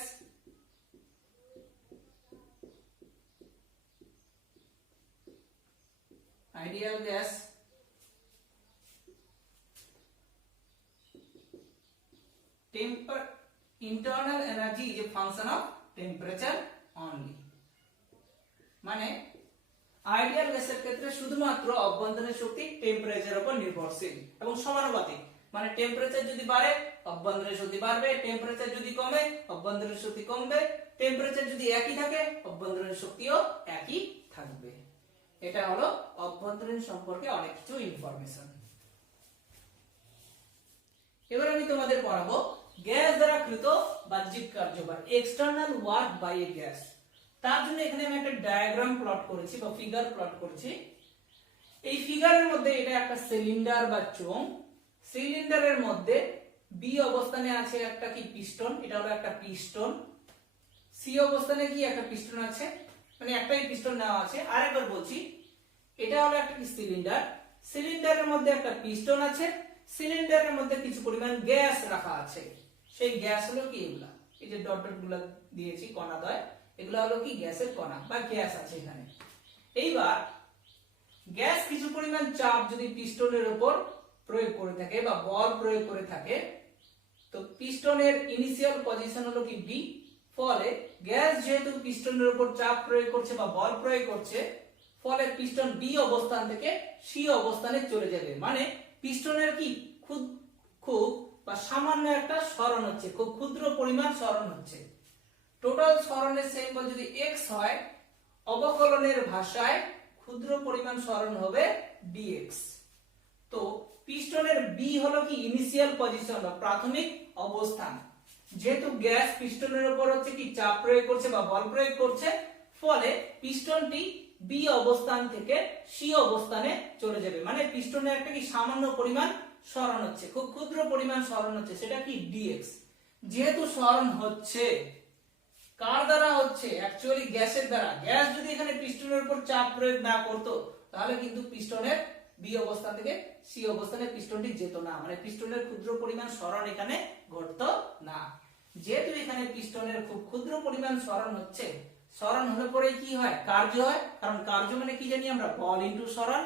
internal energy is a function of temperature only, মানে আইডিয়াল গ্যাসের ক্ষেত্রে শুধুমাত্র অভ্যন্তরীণ শক্তি টেম্পারেচারের উপর নির্ভরশীল এবং সমানুপাতিক, মানে টেম্পারেচার যদি বাড়ে অভ্যন্তরীণ শক্তি বাড়বে, টেম্পারেচার যদি কমে অভ্যন্তরীণ শক্তি কমবে, টেম্পারেচার যদি একই থাকে অভ্যন্তরীণ শক্তিও একই থাকবে। এটা হলো অভ্যন্তরীণ সম্পর্কে অনেক কিছু ইনফরমেশন। এবার আমি তোমাদের পড়াবো গ্যাস দ্বারা কৃত বাহ্যিক কার্য বা external work by a gas. তার জন্য এখানে আমি একটা ডায়াগ্রাম প্লট করেছি বা ফিগার প্লট করেছি। এই ফিগারের মধ্যে এটা একটা সিলিন্ডার বা চোঙ, সিলিন্ডারের মধ্যে বি অবস্থানে আছে একটা কি পিস্টন, এটা হলো একটা পিস্টন। সি অবস্থানে কি একটা পিস্টন আছে, মানে একটাই পিস্টন নেওয়া আছে। আরেকবার বলছি, এটা হলো একটা কি সিলিন্ডার, সিলিন্ডারের মধ্যে একটা পিস্টন আছে, সিলিন্ডারের মধ্যে কিছু পরিমাণ গ্যাস রাখা আছে। সেই গ্যাস হলো কি এগুলা, এই যে ডট ডট গুলা দিয়েছি কণাদ্বয়, এগুলা হলো কি গ্যাসের কণা বা গ্যাস আছে এখানে। এইবার গ্যাস কিছু পরিমাণ চাপ যদি পিস্টনের উপর প্রয়োগ করে থাকে বা বল প্রয়োগ করে থাকে, তো পিস্টনের ইনিশিয়াল পজিশন হলো কি বি, ফলে গ্যাস যেহেতু পিস্টনের উপর চাপ প্রয়োগ করছে বা বল প্রয়োগ করছে, ফলে পিস্টন বি অবস্থান থেকে সি অবস্থানে চলে যাবে। মানে পিস্টনের কি খুব বা সামান্য একটা সরণ হচ্ছে, খুব ক্ষুদ্র পরিমাণ সরণ হচ্ছে। টোটাল সরণের সিম্বল যদি x হয় অবকলনের ভাষায় ক্ষুদ্র পরিমাণ সরণ হবে dx। তো পিস্টনের বি হলো কি ইনিশিয়াল পজিশন বা প্রাথমিক অবস্থান। যেহেতু গ্যাস পিস্টনের উপর হচ্ছে কি চাপ প্রয়োগ করছে বা বল প্রয়োগ করছে, ফলে পিস্টনটি বি অবস্থান থেকে সি অবস্থানে চলে যাবে। মানে পিস্টনের একটা কি সামান্য পরিমাণ সরণ হচ্ছে, খুব ক্ষুদ্র পরিমাণ সরণ হচ্ছে, সেটা কি dx। যেহেতু সরণ হচ্ছে, কার দ্বারা হচ্ছে? অ্যাকচুয়ালি গ্যাসের দ্বারা। গ্যাস যদি এখানে পিস্টনের উপর চাপ প্রয়োগ না করতো, তাহলে কিন্তু পিস্টনের বি অবস্থান থেকে সি অবস্থানে পিস্টনটি যেত না, মানে পিস্টনের ক্ষুদ্র পরিমাণ সরণ এখানে ঘটতো না। যেহেতু এখানে পিস্টনের খুব ক্ষুদ্র পরিমাণ সরণ হচ্ছে, সরণ হলে পরে কি হয়? কার্য হয়। কারণ কার্য মানে কি জানি আমরা? বল ইনটু সরণ।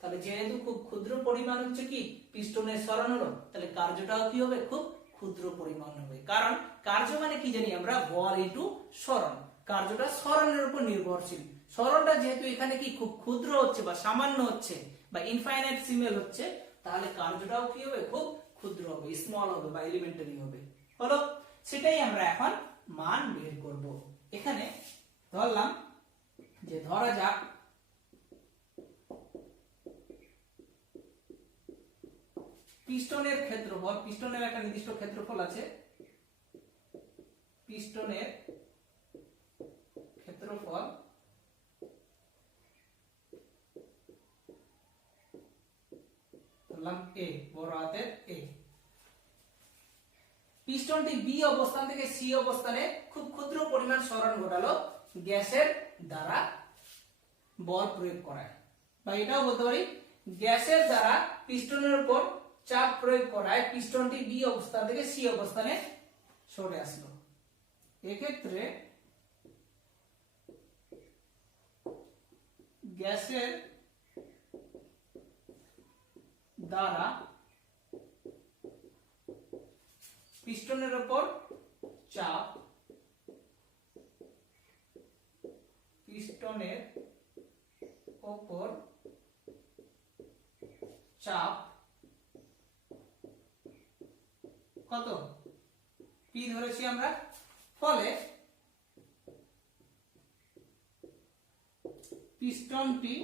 তাহলে যেহেতু খুব ক্ষুদ্র পরিমাণ হচ্ছে কি পিস্টনের সরণ হলো, তাহলে কার্যটাও কি হবে? খুব ক্ষুদ্র পরিমাণ হবে। কারণ কার্য মানে কি জানি আমরা? বল ইনটু সরণ। কার্যটা সরণের উপর নির্ভরশীল। সরণটা যেহেতু এখানে কি খুব ক্ষুদ্র হচ্ছে বা সামান্য হচ্ছে বা ইনফাইনাইটসিমেল হচ্ছে, তাহলে কার্যটাও কি হবে? খুব ক্ষুদ্র হবে, স্মল হবে বা এলিমেন্টারি হবে। হলো, সেটাই আমরা এখন মান বের করব। এখানে ধরলাম যে ধরা যাক পিস্টনের ক্ষেত্রফল, পিস্টনের একটা নির্দিষ্ট ক্ষেত্রফল আছে, পিস্টনের ক্ষেত্রফল ধরলাম এ, বড় হাতের এ। পিস্টনটি বি অবস্থান থেকে সি অবস্থানে খুব ক্ষুদ্র পরিমাণ সরণ ঘটালো গ্যাসের দ্বারা বল প্রয়োগ করায়, বা এটাও বলতে পারি গ্যাসের দ্বারা পিস্টনের উপর চাপ প্রয়োগ করায় পিস্টনটি বি অবস্থান থেকে সি অবস্থানে সরে আসলো। এক্ষেত্রে গ্যাসের দ্বারা পিস্টনের উপর চাপ, পিস্টনের উপর চাপ কত? পি ধরেছি আমরা। ফলে পিস্টনটি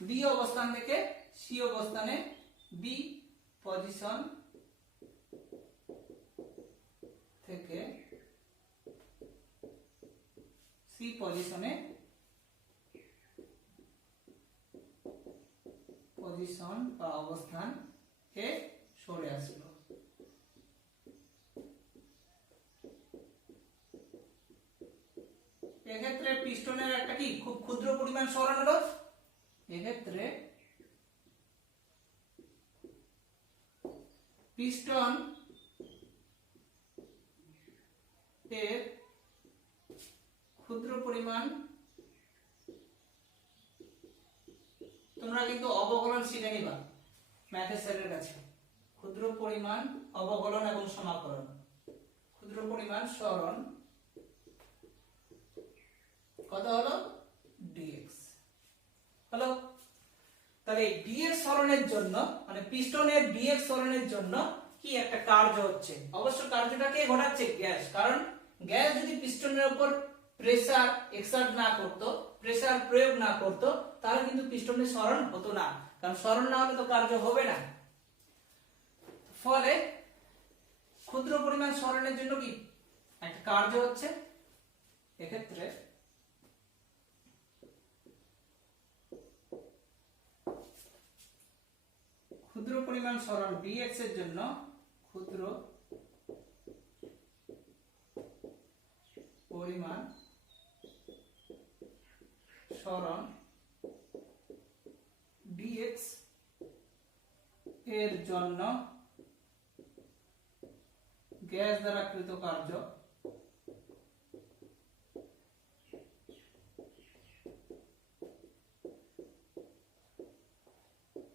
বি অবস্থান থেকে সি অবস্থানে, বি পজিশন থেকে সি পজিশনে, পজিশন বা অবস্থান এ সরে আসলো। এক্ষেত্রে পিস্টনের একটা কি খুব ক্ষুদ্র পরিমাণ সরণ হলো। এক্ষেত্রে পিস্টন এর ক্ষুদ্র পরিমাণ, তোমরা কিন্তু অবকলন শিখে নিবা ম্যাথের স্যারের কাছে। ক্ষুদ্র পরিমাণ অবকলন এবং সমাকলন। ক্ষুদ্র পরিমাণ সরণ কত হলো? dx হলো। তাহলে dx সরণের জন্য, মানে পিস্টনের dx সরণের জন্য কি একটা কার্য হচ্ছে। অবশ্য কার্যটা কে ঘটাচ্ছে? গ্যাস। কারণ গ্যাস যদি পিস্টনের উপর প্রেসার এক্সার্ট না করত, প্রেসার প্রয়োগ না করত, তাহলে কিন্তু পিস্টনের সরণ হতো না। কারণ সরণ না হলে তো কার্য হবে না। ফলে ক্ষুদ্র পরিমাণ সরণের জন্য কি একটা কার্য হচ্ছে। এক্ষেত্রে ক্ষুদ্র পরিমাণ সরণ dx এর জন্য, ক্ষুদ্র পরিমাণ সরণ dx এর জন্য গ্যাস দ্বারা কৃত কার্য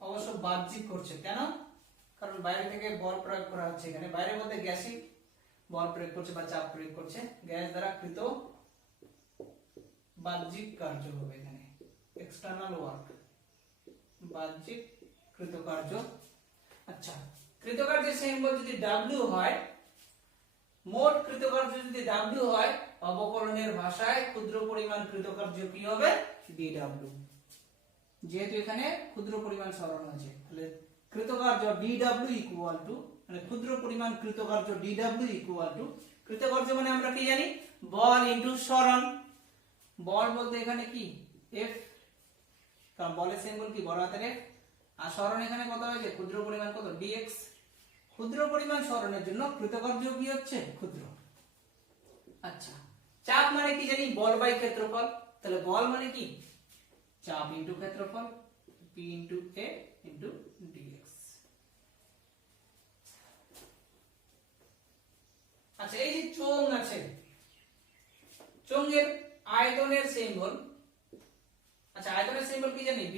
অবশ্য বাহ্যিক করছে। কেন? কারণ বাইরে থেকে বল প্রয়োগ করা হচ্ছে। এখানে বাইরে বলতে গ্যাসই বল প্রয়োগ করছে বা চাপ প্রয়োগ করছে। গ্যাস দ্বারা কৃত বাহ্যিক কার্য হবে এখানে, এক্সটার্নাল ওয়ার্ক, বাহ্যিক কৃতকার্য। আচ্ছা, কৃতকার্যের সিম্বল যদি W হয়, মোট কৃতকার্য যদি ডাব্লিউ হয়, অবকলনের ভাষায় ক্ষুদ্র পরিমাণ কৃতকার্য কি হবে? ডিডব্লিউ। যেহেতু এখানে ক্ষুদ্র পরিমাণ সরণ আছে, তাহলে কৃতকার্য ডিডব্লিউ ইকুয়াল টু, মানে ক্ষুদ্র পরিমাণ কৃতকার্য ডিডব্লিউ ইকুয়াল টু, কৃতকার্য মানে আমরা কি জানি? বল ইনটু সরণ। বল বলতে এখানে কি? এফ, কারণ বলের সিম্বল কি? বড় হাতের এফ। আর সরণ এখানে কত হয়েছে? ক্ষুদ্র পরিমাণ কত? ডিএক্স। ক্ষুদ্র পরিমাণ সরণের জন্য কৃতকার্য কি হচ্ছে? ক্ষুদ্র। আচ্ছা, চাপ মানে কি জানি? বল বাই ক্ষেত্রফল। তাহলে বল মানে কি? চাপ ইনটু ক্ষেত্রফল, p into a into dx। আচ্ছা, এই যে চোঙ আছে, চোঙের আয়তনের সিম্বল, আচ্ছা আয়তনের সিম্বল কি জানি? v।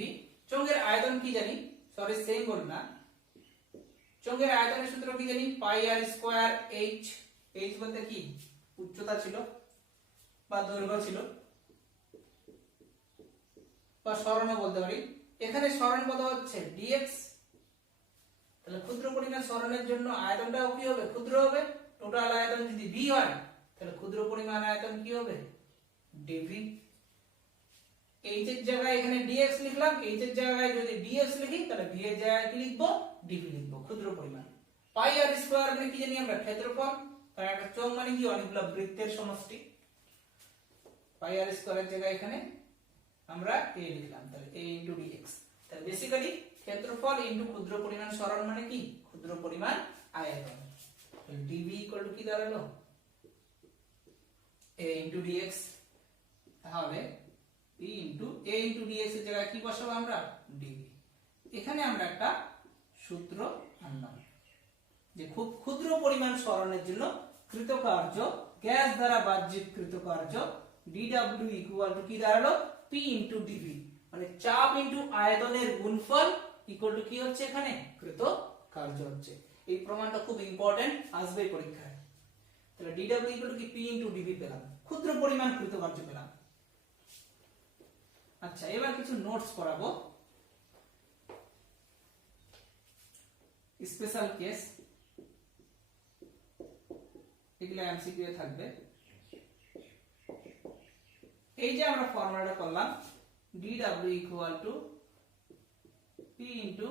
চোঙের আয়তন কি জানি? সরি, সিম্বল না, চোঙের আয়তনের সূত্র কি জানি? পাই আর স্কয়ার h। h বলতে কি? উচ্চতা ছিল বা দৈর্ঘ্য ছিল, বা সরণও বলতে পারি। এখানে সরণ কত হচ্ছে? dx। তাহলে ক্ষুদ্র পরিমাণ সরণের জন্য আয়তনটাও কি হবে? ক্ষুদ্র হবে। টোটাল আয়তন যদি v হয়, তাহলে ক্ষুদ্র পরিমাণ আয়তন কি হবে? dv। h এর জায়গায় এখানে dx লিখলাম, h এর জায়গায় যদি dx লিখি, তাহলে v এর জায়গায় কি লিখবো? dv লিখবো, ক্ষুদ্র পরিমাণ। পাই আর স্কয়ার মানে কি জানি আমরা? ক্ষেত্রফল। তার একটা চোঙ মানে কি? অনেকগুলো বৃত্তের সমষ্টি। পাই আর স্কয়ারের জায়গায় এখানে আমরা a লিখলাম, তাহলে a ইনটু dx। তাহলে বেসিক্যালি ক্ষেত্রফল ইনটু ক্ষুদ্র পরিমাণ সরণ মানে কি? ক্ষুদ্র পরিমাণ আয়তন। তাহলে dv ইকুয়াল টু কি দাঁড়ালো? a into dx। তাহলে p into a into dx এর জায়গায় কি বসাবো আমরা? dv। এখানে আমরা একটা সূত্র আনলাম যে খুব ক্ষুদ্র পরিমাণ সরণের জন্য কৃতকার্য, গ্যাস দ্বারা বাহ্যিক কৃতকার্য dw ইকুয়াল টু কি দাঁড়ালো? p ইনটু dv, মানে চাপ ইনটু আয়তনের গুণফল ইকুয়াল টু কি হচ্ছে? এখানে কৃতকার্য হচ্ছে। এই প্রমাণটা খুব ইম্পর্টেন্ট, আসবে পরীক্ষায়। তাহলে dw ইকুয়াল টু কি? p ইনটু dv পেলাম, ক্ষুদ্র পরিমাণ কৃতকার্য পেলাম। আচ্ছা, এবার কিছু নোটস করাবো। স্পেশাল কেস, এগুলো এমসিকিউ এ থাকবে। এই যে আমরা ফর্মুলাটা করলাম, dw equal to p into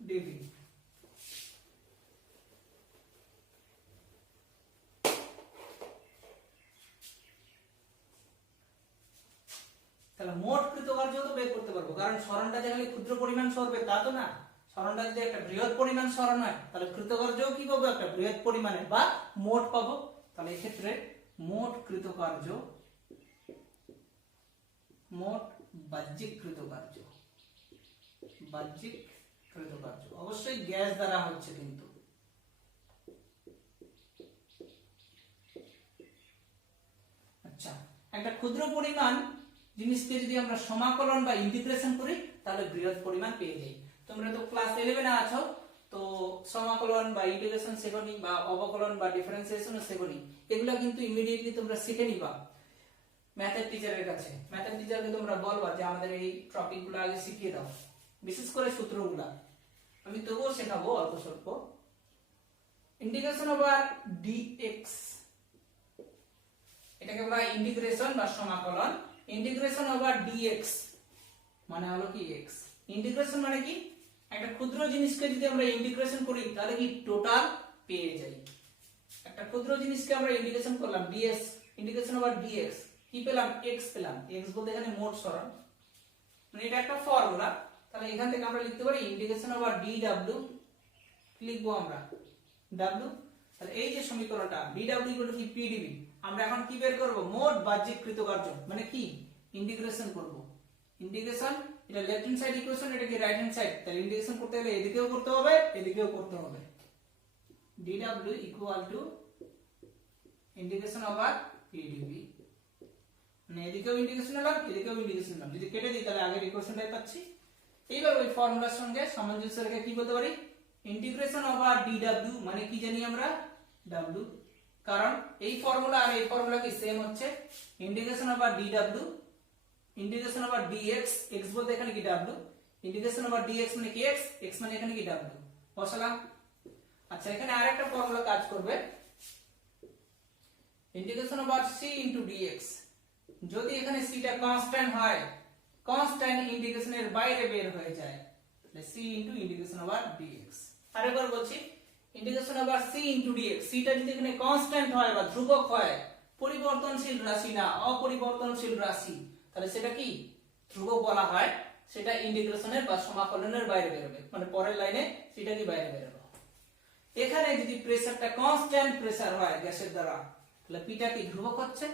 dv। তাহলে মোট কৃতকার্য তো বের করতে পারবো, কারণ সরণটা যে খালি ক্ষুদ্র পরিমাণ সরবে তা তো না। সরণটা যদি একটা বৃহৎ পরিমাণ সরণ হয়, তাহলে কৃতকার্যও কি পাবো? একটা বৃহৎ পরিমাণের বা মোট পাবো। তাহলে এই ক্ষেত্রে মোট কৃতকার্য, মোট বাহ্যিক কৃতকার্য, বাহ্যিক কৃতকার্য অবশ্যই গ্যাস দ্বারা হচ্ছে কিন্তু। আচ্ছা, একটা ক্ষুদ্র পরিমাণ জিনিসকে যদি আমরা সমাকলন বা ইন্টিগ্রেশন করি, তাহলে বৃহৎ পরিমাণ পেয়ে যাই। তোমরা তো ক্লাস 11 এ আছো, তো সমাকলন বা ইন্টিগ্রেশন শেখনি, বা অবকলন বা ডিফারেন্সিয়েশন শেখনি, এগুলো কিন্তু ইমিডিয়েটলি তোমরা শিখে নিবা ম্যাথের টিচারের কাছে। ম্যাথের টিচারকে তোমরা বলবা যে আমাদের এই টপিকগুলো আগে শিখিয়ে দাও, বিশেষ করে সূত্রগুলা। আমি তবুও শেখাবো অল্প স্বল্প। ইন্টিগ্রেশন ওভার ডিএক্স, এটাকে বলা হয় ইন্টিগ্রেশন বা সমাকলন। ইন্টিগ্রেশন ওভার ডিএক্স মানে হলো কি এক্স। ইন্টিগ্রেশন মানে কি? একটা ক্ষুদ্র জিনিসকে যদি আমরা ইন্টিগ্রেশন করি, তাহলে কি টোটাল পেয়ে যাই। একটা ক্ষুদ্র জিনিসকে আমরা ইন্টিগ্রেশন করলাম ডিএস, ইন্টিগ্রেশন ওভার ডিএক্স, কি পেলাম? এক্স পেলাম। এক্স বলতে এখানে মোট সরণ, মানে এটা একটা ফর্মুলা। তাহলে এখান থেকে আমরা লিখতে পারি ইন্টিগ্রেশন ওভার ডিডব্লিউ, লিখবো আমরা ডাব্লিউ। তাহলে এই যে সমীকরণটা ডিডব্লিউ ইকুয়াল টু কি? পিডিবি। আমরা এখন কি বের করব? মোট বাহ্যিক কৃতকার্য, মানে কি? ইন্টিগ্রেশন করব। ইন্টিগ্রেশন, এটা লেফট হ্যান্ড সাইড ইকুয়েশন, এটা কি রাইট হ্যান্ড সাইড। তাহলে ইন্টিগ্রেশন করতে গেলে এদিকেও করতে হবে, এদিকেও করতে হবে। dw equal to integration over PDB, মানে এদিকেও ইন্টিগ্রেশন হলাম, এদিকেও ইন্টিগ্রেশন হলাম। যদি কেটে দিই, তাহলে আগের ইকুয়েশনটাই পাচ্ছি। এইবার ওই ফর্মুলার সঙ্গে সামঞ্জস্য রেখে কি বলতে পারি? ইন্টিগ্রেশন ওভার dw মানে কি জানি আমরা? w, কারণ এই ফর্মুলা আর এই ফর্মুলা কি সেম হচ্ছে। Integration over dw, integration over dx, x বলতে এখানে কি w, ইন্টিগ্রেশন ওভার dx মানে কি x, x মানে এখানে কি w, বসালাম। আচ্ছা, এখানে আরেকটা ফর্মুলা কাজ করবে, integration over C into dx. যদি এখানে সিটা কনস্ট্যান্ট হয়, কনস্ট্যান্ট ইন্টিগ্রেশনের বাইরে বের হয়ে যায়, তাহলে C into integration over dx. আরেকবার বলছি, integration over C into dx, সিটা যদি এখানে কনস্ট্যান্ট হয় বা ধ্রুবক হয়, পরিবর্তনশীল রাশি না অপরিবর্তনশীল রাশি, তাহলে সেটা কি ধ্রুবক বলা হয়, সেটা ইন্টিগ্রেশনের বা সমাকলনের বাইরে বেরোবে, মানে পরের লাইনে সেটা কি বাইরে বেরোবে। এখানে যদি প্রেসারটা কনস্ট্যান্ট প্রেসার হয় গ্যাসের দ্বারা, তাহলে পিটা কি ধ্রুবক হচ্ছে,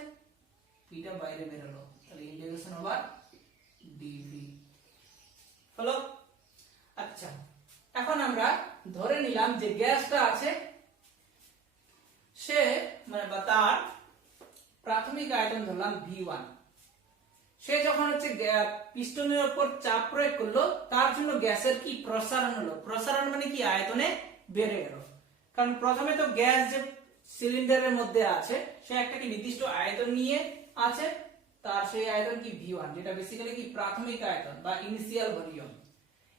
পিটা বাইরে বেরোলো, তাহলে ইন্টিগ্রেশন ওভার ডিভি হলো। আচ্ছা, এখন আমরা ধরে নিলাম যে গ্যাসটা আছে, সে মানে বা তার প্রাথমিক আয়তন ধরলাম V1। সে যখন হচ্ছে পিস্টনের উপর চাপ প্রয়োগ করলো, তার জন্য গ্যাসের কি প্রসারণ হলো। প্রসারণ মানে কি আয়তনে বেড়ে গেল, কারণ প্রথমে তো গ্যাস যে সিলিন্ডারের মধ্যে আছে সে একটা কি নির্দিষ্ট আয়তন নিয়ে আছে, তার সেই আয়তন কি V1, যেটা বেসিক্যালি কি প্রাথমিক আয়তন বা ইনিশিয়াল ভলিউম।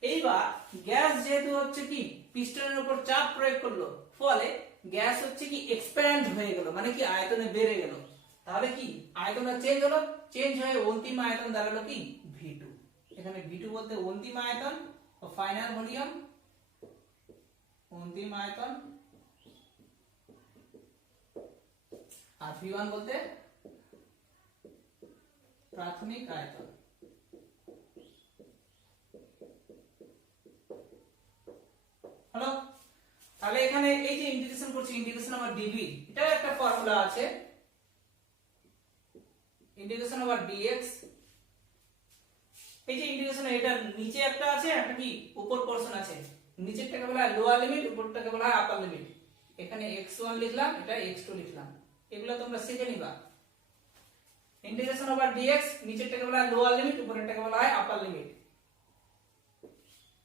এইবার গ্যাস যেহেতু হচ্ছে কি পিস্টনের উপর চাপ প্রয়োগ করলো, ফলে গ্যাস হচ্ছে কি এক্সপ্যান্ড হয়ে গেল, মানে কি আয়তনে বেড়ে গেল। তাহলে কি আয়তনটা চেঞ্জ হলো, চেঞ্জ হয়ে অন্তিম আয়তন দাঁড়ালো কি V2। এখানে V2 বলতে অন্তিম আয়তন ও ফাইনাল ভলিউম, অন্তিম আয়তন, আর V1 বলতে প্রাথমিক আয়তন। হলো, তাহলে এখানে এই যে ইন্টিগ্রেশন করছি, ইন্টিগ্রেশন ওভার ডিভি, এটাও একটা ফর্মুলা আছে, ইন্টিগ্রেশন ওভার ডিএক্স। এই যে ইন্টিগ্রেশন, এটা নিচে একটা আছে, একটা কি উপর পোরশন আছে, নিচেরটাকে বলা হয় লোয়ার লিমিট, উপরটাকে বলা হয় আপার লিমিট। এখানে x1 লিখলাম, এটা x2 লিখলাম, এগুলো তোমরা শিখে নিবা। ইন্টিগ্রেশন ওভার ডিএক্স, নিচেরটাকে বলা হয় লোয়ার লিমিট, উপরেরটাকে বলা হয় upper limit.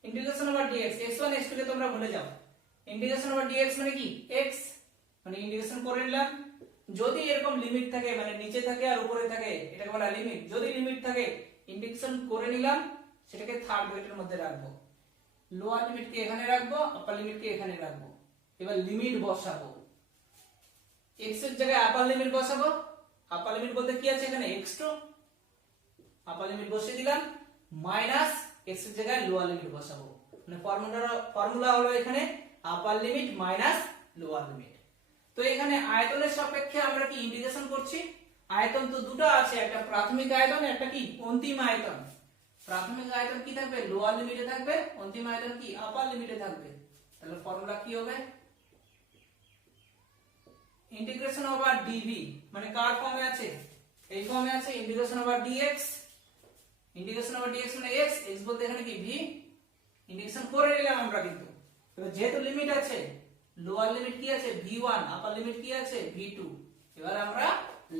Integration over dx, x1 x2 কে তোমরা ভুলে যাও। ইন্টিগ্রেশন ওভার ডিএক্স মানে কি x, মানে ইন্টিগ্রেশন করে নিলাম। যদি এরকম লিমিট থাকে, মানে নিচে থাকে আর উপরে থাকে, এটাকে বলা লিমিট। যদি লিমিট থাকে ইন্টিগ্রেশন করে নিলাম, সেটাকে থার্ড ব্র্যাকেটের মধ্যে রাখবো, লোয়ার লিমিট কে এখানে রাখবো, আপার লিমিট কে এখানে রাখবো। এবার লিমিট বসাবো, x এর জায়গায় আপার লিমিট বসাবো। আপার লিমিট বলতে কি আছে এখানে x2, আপার লিমিট বসিয়ে দিলাম, মাইনাস x এর জায়গায় লোয়ার লিমিট বসাবো। মানে ফর্মুলা হলো এখানে আপার লিমিট মাইনাস লোয়ার লিমিট। তো এখানে আয়তনের সাপেক্ষে আমরা কি ইন্টিগ্রেশন করছি। আয়তন তো দুটো আছে, একটা প্রাথমিক আয়তন, একটা কি অন্তিম আয়তন। প্রাথমিক আয়তন কি থাকবে, লোয়ার লিমিটে থাকবে, অন্তিম আয়তন কি আপার লিমিটে থাকবে। তাহলে ফর্মুলা কি হবে, ইন্টিগ্রেশন ওভার ডিভি, মানে কার ফর্মে আছে, এই ফর্মে আছে, integration over dx. Integration over dx মানে x, x বলতে এখানে কি v, ইন্টিগ্রেশন করে নিলাম আমরা। কিন্তু এবার যেহেতু লিমিট আছে, লোয়ার লিমিট কি আছে v1, আপার লিমিট কি আছে v2, এবার আমরা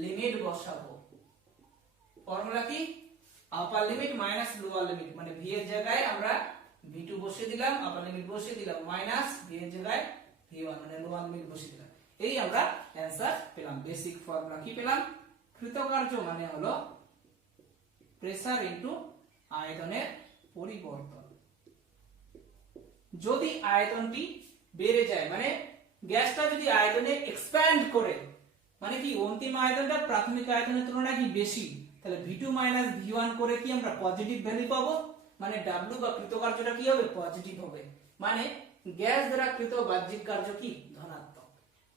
লিমিট বসাবো। ফর্মুলা কি, আপার লিমিট মাইনাস লোয়ার লিমিট, মানে v এর জায়গায় আমরা v2 বসিয়ে দিলাম, আপার লিমিট বসিয়ে দিলাম, মাইনাস v এর জায়গায় v1, মানে লোয়ার লিমিট বসিয়ে দিলাম। এই আমরা অ্যানসার পেলাম। বেসিক ফর্মুলা কি পেলাম, কৃতকার্য মানে হলো প্রেসার ইনটু আয়তনের পরিবর্তন। যদি আয়তনটি বেড়ে যায়, মানে গ্যাসটা যদি আয়তনে এক্সপ্যান্ড করে, মানে কি অন্তিম আয়তনটা প্রাথমিক আয়তনের তুলনায় কি বেশি, তাহলে V2 মাইনাস V1 করে কি আমরা পজিটিভ ভ্যালু পাবো, মানে W বা কৃতকার্যটা কি হবে পজিটিভ হবে। মানে গ্যাস দ্বারা কৃত বাহ্যিক কার্য কি ধনাত্মক,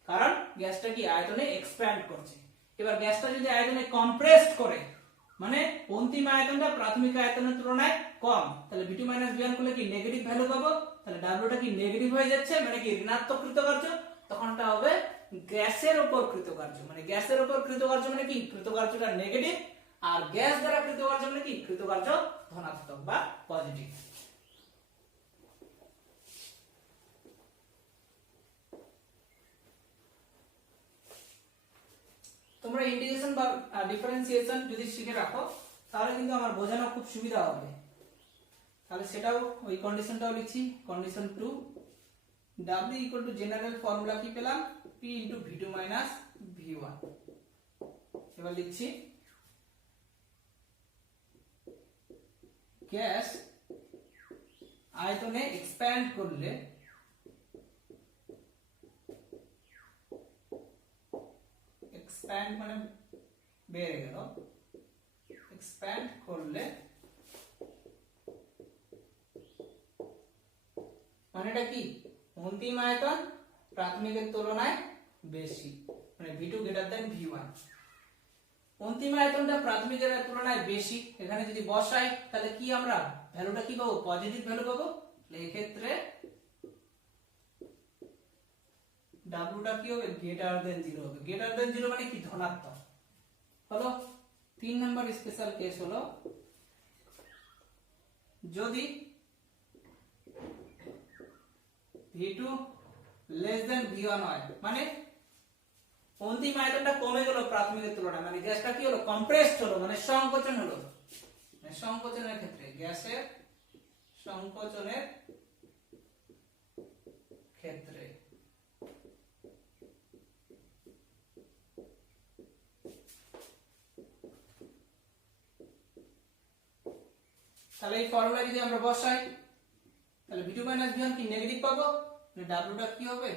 কারণ গ্যাসটা কি আয়তনে এক্সপ্যান্ড করছে। এবার গ্যাসটা যদি আয়তনে কম্প্রেসড করে, মানে অন্তিম আয়তনটা প্রাথমিক আয়তনের তুলনায় কম, তাহলে V2 মাইনাস V1 করলে কি নেগেটিভ ভ্যালু পাবো। তাহলে Wটা কি নেগেটিভ হয়ে যাচ্ছে, মানে কি ঋণাত্মক কৃতকার্য। তখনটা হবে গ্যাসের উপর কৃতকার্য, মানে গ্যাসের উপর কৃতকার্য মানে কি কৃতকার্যটা নেগেটিভ, আর গ্যাস দ্বারা কৃতকার্য মানে কি কৃতকার্য ধনাত্মক বা পজিটিভ। তোমরা ইন্টিগ্রেশন বা ডিফারেন্সিয়েশন যদি শিখে রাখো, তাহলে কিন্তু আমার বোঝানো খুব সুবিধা হবে। তাহলে সেটাও ওই কন্ডিশনটাও লিখছি, condition 2, W equal to general formula কি পেলাম, P into V2 minus V1। এবার লিখছি গ্যাস আয়তনে এক্সপ্যান্ড করলে এক্সপ্যান্ড মানে বেড়ে গেল, এক্সপ্যান্ড করলে মানেটা কি, অন্তিম আয়তন প্রাথমিকের তুলনায় বেশি, মানে V2 গ্রেটার দেন V1। অন্তিম আয়তনটা প্রাথমিকের তুলনায় বেশি, এখানে যদি বসাই তাহলে কি আমরা ভ্যালুটা কি পাবো, পজিটিভ ভ্যালু পাবো। এই ক্ষেত্রে ডাব্লুটা কি হবে, গ্রেটার দেন 0 হবে। গ্রেটার দেন 0 মানে কি, ধনাত্মক হলো। 3 নাম্বার স্পেশাল কেস হলো যদি V2 লেস দেন V1 হয়, মানে অন্তিম আয়তনটা কমে গেল প্রাথমিকের তুলনায়, মানে গ্যাসটা কি হলো, কম্প্রেসড হলো, মানে সংকোচন হলো। মানে সংকোচনের ক্ষেত্রে, গ্যাসের সংকোচনের ক্ষেত্রে তাহলে এই ফর্মুলা যদি আমরা বসাই তাহলে V2 V1 কি নেগেটিভ পাবো, মানে ডাব্লুটা কি হবে,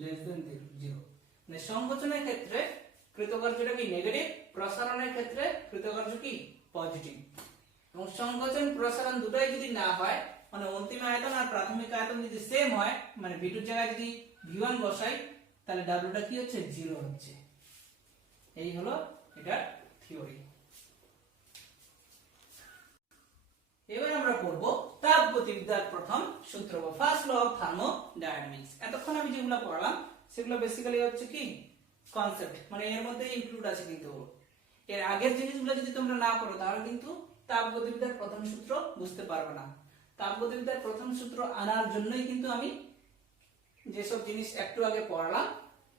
লেস দেন 0। মানে সংকোচনের ক্ষেত্রে কৃতকার্যটা কি নেগেটিভ, প্রসারণের ক্ষেত্রে কৃতকার্য কি পজিটিভ। এবং সংকোচন প্রসারণ দুটোই যদি না হয়, মানে অন্তিম আয়তন আর প্রাথমিক আয়তন যদি সেম হয়, মানে V2 এর জায়গায় যদি V1 বসাই তাহলে ডাব্লুটা কি হচ্ছে, 0 হচ্ছে। এই হলো এটা থিওরি। এবার আমরা পড়ব তাপগতিবিদ্যার প্রথম সূত্র বা ফার্স্ট ল অফ থার্মোডায়নামিক্স। এতক্ষণ আমি যেগুলো পড়ালাম সেগুলো বেসিক্যালি হচ্ছে কি কনসেপ্ট, মানে এর মধ্যে ইনক্লুড আছে, কিন্তু এর আগের জিনিসগুলো যদি তোমরা না করো তাহলে কিন্তু তাপগতিবিদ্যার প্রথম সূত্র বুঝতে পারবে না। তাপগতিবিদ্যার প্রথম সূত্র আনার জন্যই কিন্তু আমি যেসব জিনিস একটু আগে পড়ালাম,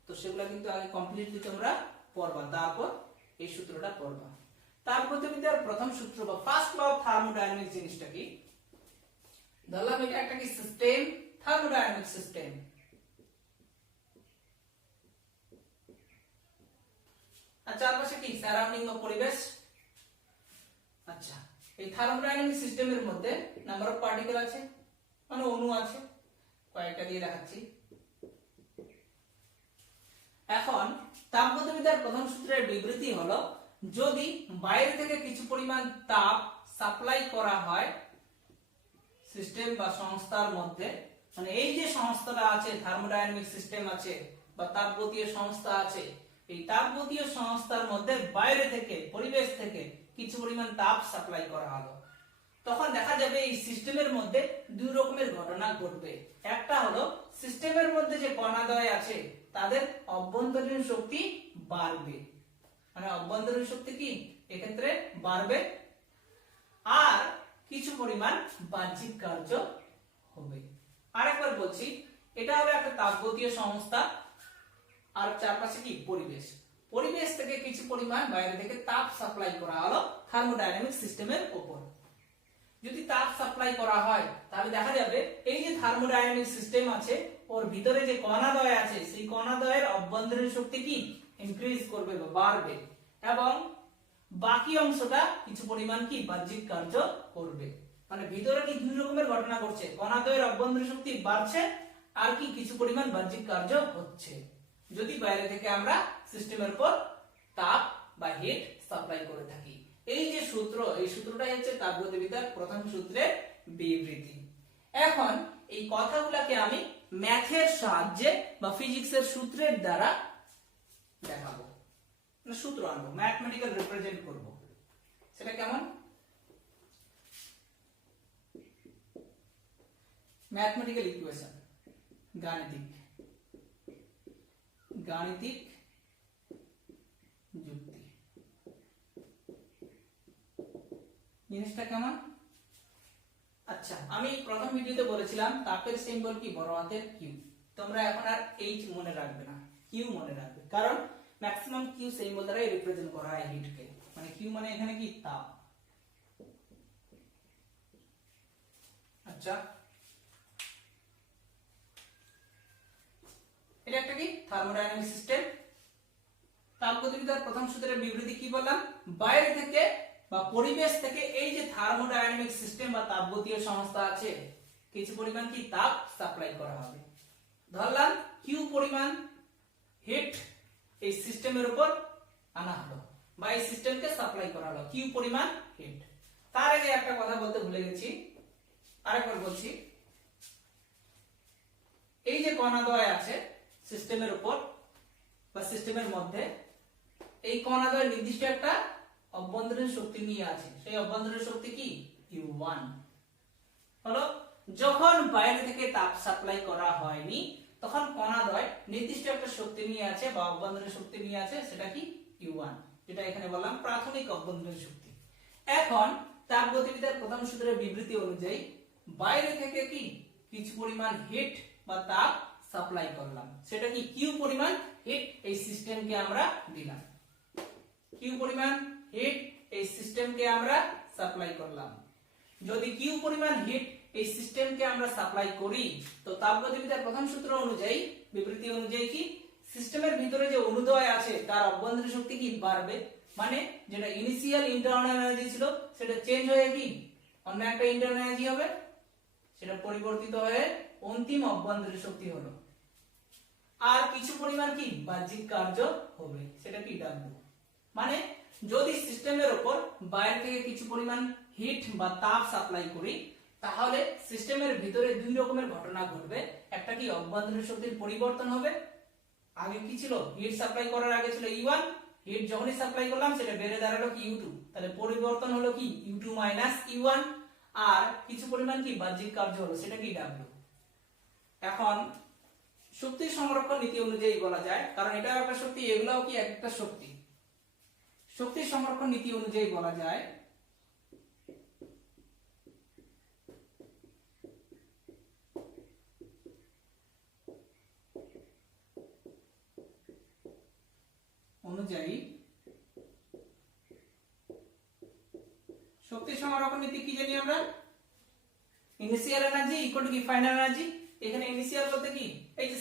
তো সেগুলো কিন্তু আগে কমপ্লিটলি তোমরা পড়বা, তারপর এই সূত্রটা পড়বা। তাপগতিবিদ্যার প্রথম সূত্র বা ফার্স্ট ল অফ থার্মোডায়নামিক্স জিনিসটা কি, ধরলাম এটা একটা কি সিস্টেম, থার্মোডায়নামিক সিস্টেম। আর চারপাশে কি সারাউন্ডিং বা পরিবেশ। আচ্ছা, এই থার্মোডায়নামিক সিস্টেমের মধ্যে নাম্বার অফ পার্টিকেল আছে, মানে অণু আছে, কয়েকটা দিয়ে দেখাচ্ছি। এখন তাপগতিবিদ্যার প্রথম সূত্রের বিবৃতি হলো, যদি বাইরে থেকে কিছু পরিমাণ তাপ সাপ্লাই করা হয় সিস্টেম বা সংস্থার মধ্যে, মানে এই যে সংস্থাটা আছে, থার্মোডায়নামিক সিস্টেম আছে বা তাপগতীয় সংস্থা আছে, এই তাপগতীয় সংস্থার মধ্যে বাইরে থেকে, পরিবেশ থেকে কিছু পরিমাণ তাপ সাপ্লাই করা হলো, তখন দেখা যাবে এই সিস্টেমের মধ্যে দুই রকমের ঘটনা ঘটবে। একটা হলো সিস্টেমের মধ্যে যে কণাদ্বয় আছে তাদের অভ্যন্তরীণ শক্তি বাড়বে, মানে অভ্যন্তরীণ শক্তি কি এক্ষেত্রে বাড়বে, আর কিছু পরিমাণ বাহ্যিক কার্য হবে। আরেকবার বলছি, এটা হলো একটা তাপগতীয় সংস্থা, আর চারপাশে কি পরিবেশ, পরিবেশ থেকে কিছু পরিমাণ বাইরে থেকে তাপ সাপ্লাই করা হলো থার্মোডায়নামিক সিস্টেমের উপর। যদি তাপ সাপ্লাই করা হয় তাহলে দেখা যাবে এই যে থার্মোডায়নামিক সিস্টেম আছে ওর ভিতরে যে কণাদ্বয় আছে সেই কণাদ্বয়ের অভ্যন্তরীণ শক্তি কি ইনক্রিজ করবে বা বাড়বে, এবং বাকি অংশটা কিছু পরিমাণ কি বাহ্যিক কার্য করবে। মানে ভিতরে কি দুই রকমের ঘটনা ঘটছে, কণাদ্বয়ের অভ্যন্তরীণ শক্তি বাড়ছে আর কি কিছু পরিমাণ বাহ্যিক কার্য হচ্ছে, যদি বাইরে থেকে আমরা সিস্টেমের উপর তাপ বা হিট সাপ্লাই করে থাকি। এই যে সূত্র, এই সূত্রটাই হচ্ছে তাপগতিবিদ্যার প্রথম সূত্রের বিবৃতি। এখন এই কথাগুলোকে আমি ম্যাথের সাহায্যে বা ফিজিক্সের সূত্রের দ্বারা দেখাবো, সূত্র আনবো, ম্যাথমেটিক্যাল রিপ্রেজেন্ট করব। সেটা কেমন, ম্যাথমেটিক্যাল ইকুয়েশন, গাণিতিক যুক্তি। জিনিসটা কেমন, আচ্ছা আমি প্রথম ভিডিওতে বলেছিলাম তাপের সিম্বল কি বড় হাতের কিউ, তোমরা এখন আর এইচ মনে রাখবে না, কিউ মনে রাখবে, কারণ ম্যাক্সিমাম কিউ সিম্বল দ্বারা রিপ্রেজেন্ট করা হয় হিটকে, মানে কিউ মানে এখানে কি তাপ। আচ্ছা, এটা একটা কি থার্মোডায়নামিক সিস্টেম। তাপগতিবিদ্যার প্রথম সূত্রের বিবৃতি কি বললাম, বাইরে থেকে বা পরিবেশ থেকে এই যে থার্মোডায়নামিক সিস্টেম বা তাপগতীয় সংস্থা আছে কিছু পরিমাণ কি তাপ সাপ্লাই করা হবে। ধরলাম কিউ পরিমাণ হিট এই সিস্টেমের উপর আনা হলো বা এই সিস্টেমকে সাপ্লাই করা হলো কিউ পরিমাণ হিট। তার আগে একটা কথা বলতে ভুলে গেছি, আরেকবার বলছি, এই যে কণাদ্বয় আছে সিস্টেমের উপর বা সিস্টেমের মধ্যে, এই কণাদ্বয় নির্দিষ্ট একটা অভ্যন্তরীণ শক্তি নিয়ে আছে। সেই অভ্যন্তরীণ শক্তি কি? U1 হলো। যখন বাইরে থেকে তাপ সাপ্লাই করা হয়নি তখন কণাদ্বয় নির্দিষ্ট একটা শক্তি নিয়ে আছে বা অভ্যন্তরীণ শক্তি নিয়ে আছে, সেটা কি? U1, যেটা এখানে বললাম প্রাথমিক অভ্যন্তরীণ শক্তি। এখন তাপগতিবিদ্যার প্রথম সূত্রের বিবৃতি অনুযায়ী বাইরে থেকে কি কিছু পরিমাণ হিট বা তাপ সাপ্লাই করলাম, সেটা কি কিউ পরিমাণ হিট এই সিস্টেমকে আমরা দিলাম। কিউ পরিমাণ হিট এই সিস্টেমকে আমরা সাপ্লাই করলাম। যদি কিউ পরিমাণ হিট এই সিস্টেমকে আমরা সাপ্লাই করি তো তাপগতিবিদ্যার প্রথম সূত্র অনুযায়ী, বিবৃতি অনুযায়ী কি সিস্টেমের ভিতরে যে অনুদয় আছে তার অভ্যন্তরীণ শক্তি কি বাড়বে, মানে যেটা ইনিশিয়াল ইন্টারনাল এনার্জি ছিল সেটা চেঞ্জ হয়ে কি অন্য একটা ইন্টারনাল এনার্জি হবে, সেটা পরিবর্তিত হয়ে অন্তিম অভ্যন্তরীণ শক্তি হলো। আর কিছু পরিমাণ কি বাহ্যিক কার্য হবে, সেটা কি ডাব্লিউ। মানে যদি সিস্টেমের উপর বাইরে থেকে কিছু পরিমাণ হিট বা তাপ সাপ্লাই করি তাহলে সিস্টেমের ভিতরে দুই রকমের ঘটনা ঘটবে। একটা কি অভ্যন্তরীণ শক্তির পরিবর্তন হবে, আগে কি ছিল হিট সাপ্লাই করার আগে ছিল U1, হিট যখনই সাপ্লাই করলাম সেটা বেড়ে দাঁড়ালো কি U2, তাহলে পরিবর্তন হলো কি U2 মাইনাস U1, আর কিছু পরিমাণ কি বাহ্যিক কার্য হলো, সেটা কি W। এখন শক্তি সংরক্ষণ নীতি অনুযায়ী বলা যায়, কারণ এটা একটা শক্তি এগুলাও কি একটা শক্তি, শক্তি সংরক্ষণ নীতি অনুযায়ী বলা যায় শক্তি সংরক্ষণ নীতি কি জানি আমরা, ইনিশিয়াল এনার্জি ইকুয়াল টু কি ফাইনাল এনার্জি। এখানে ইনিশিয়াল বলতে কি এই যে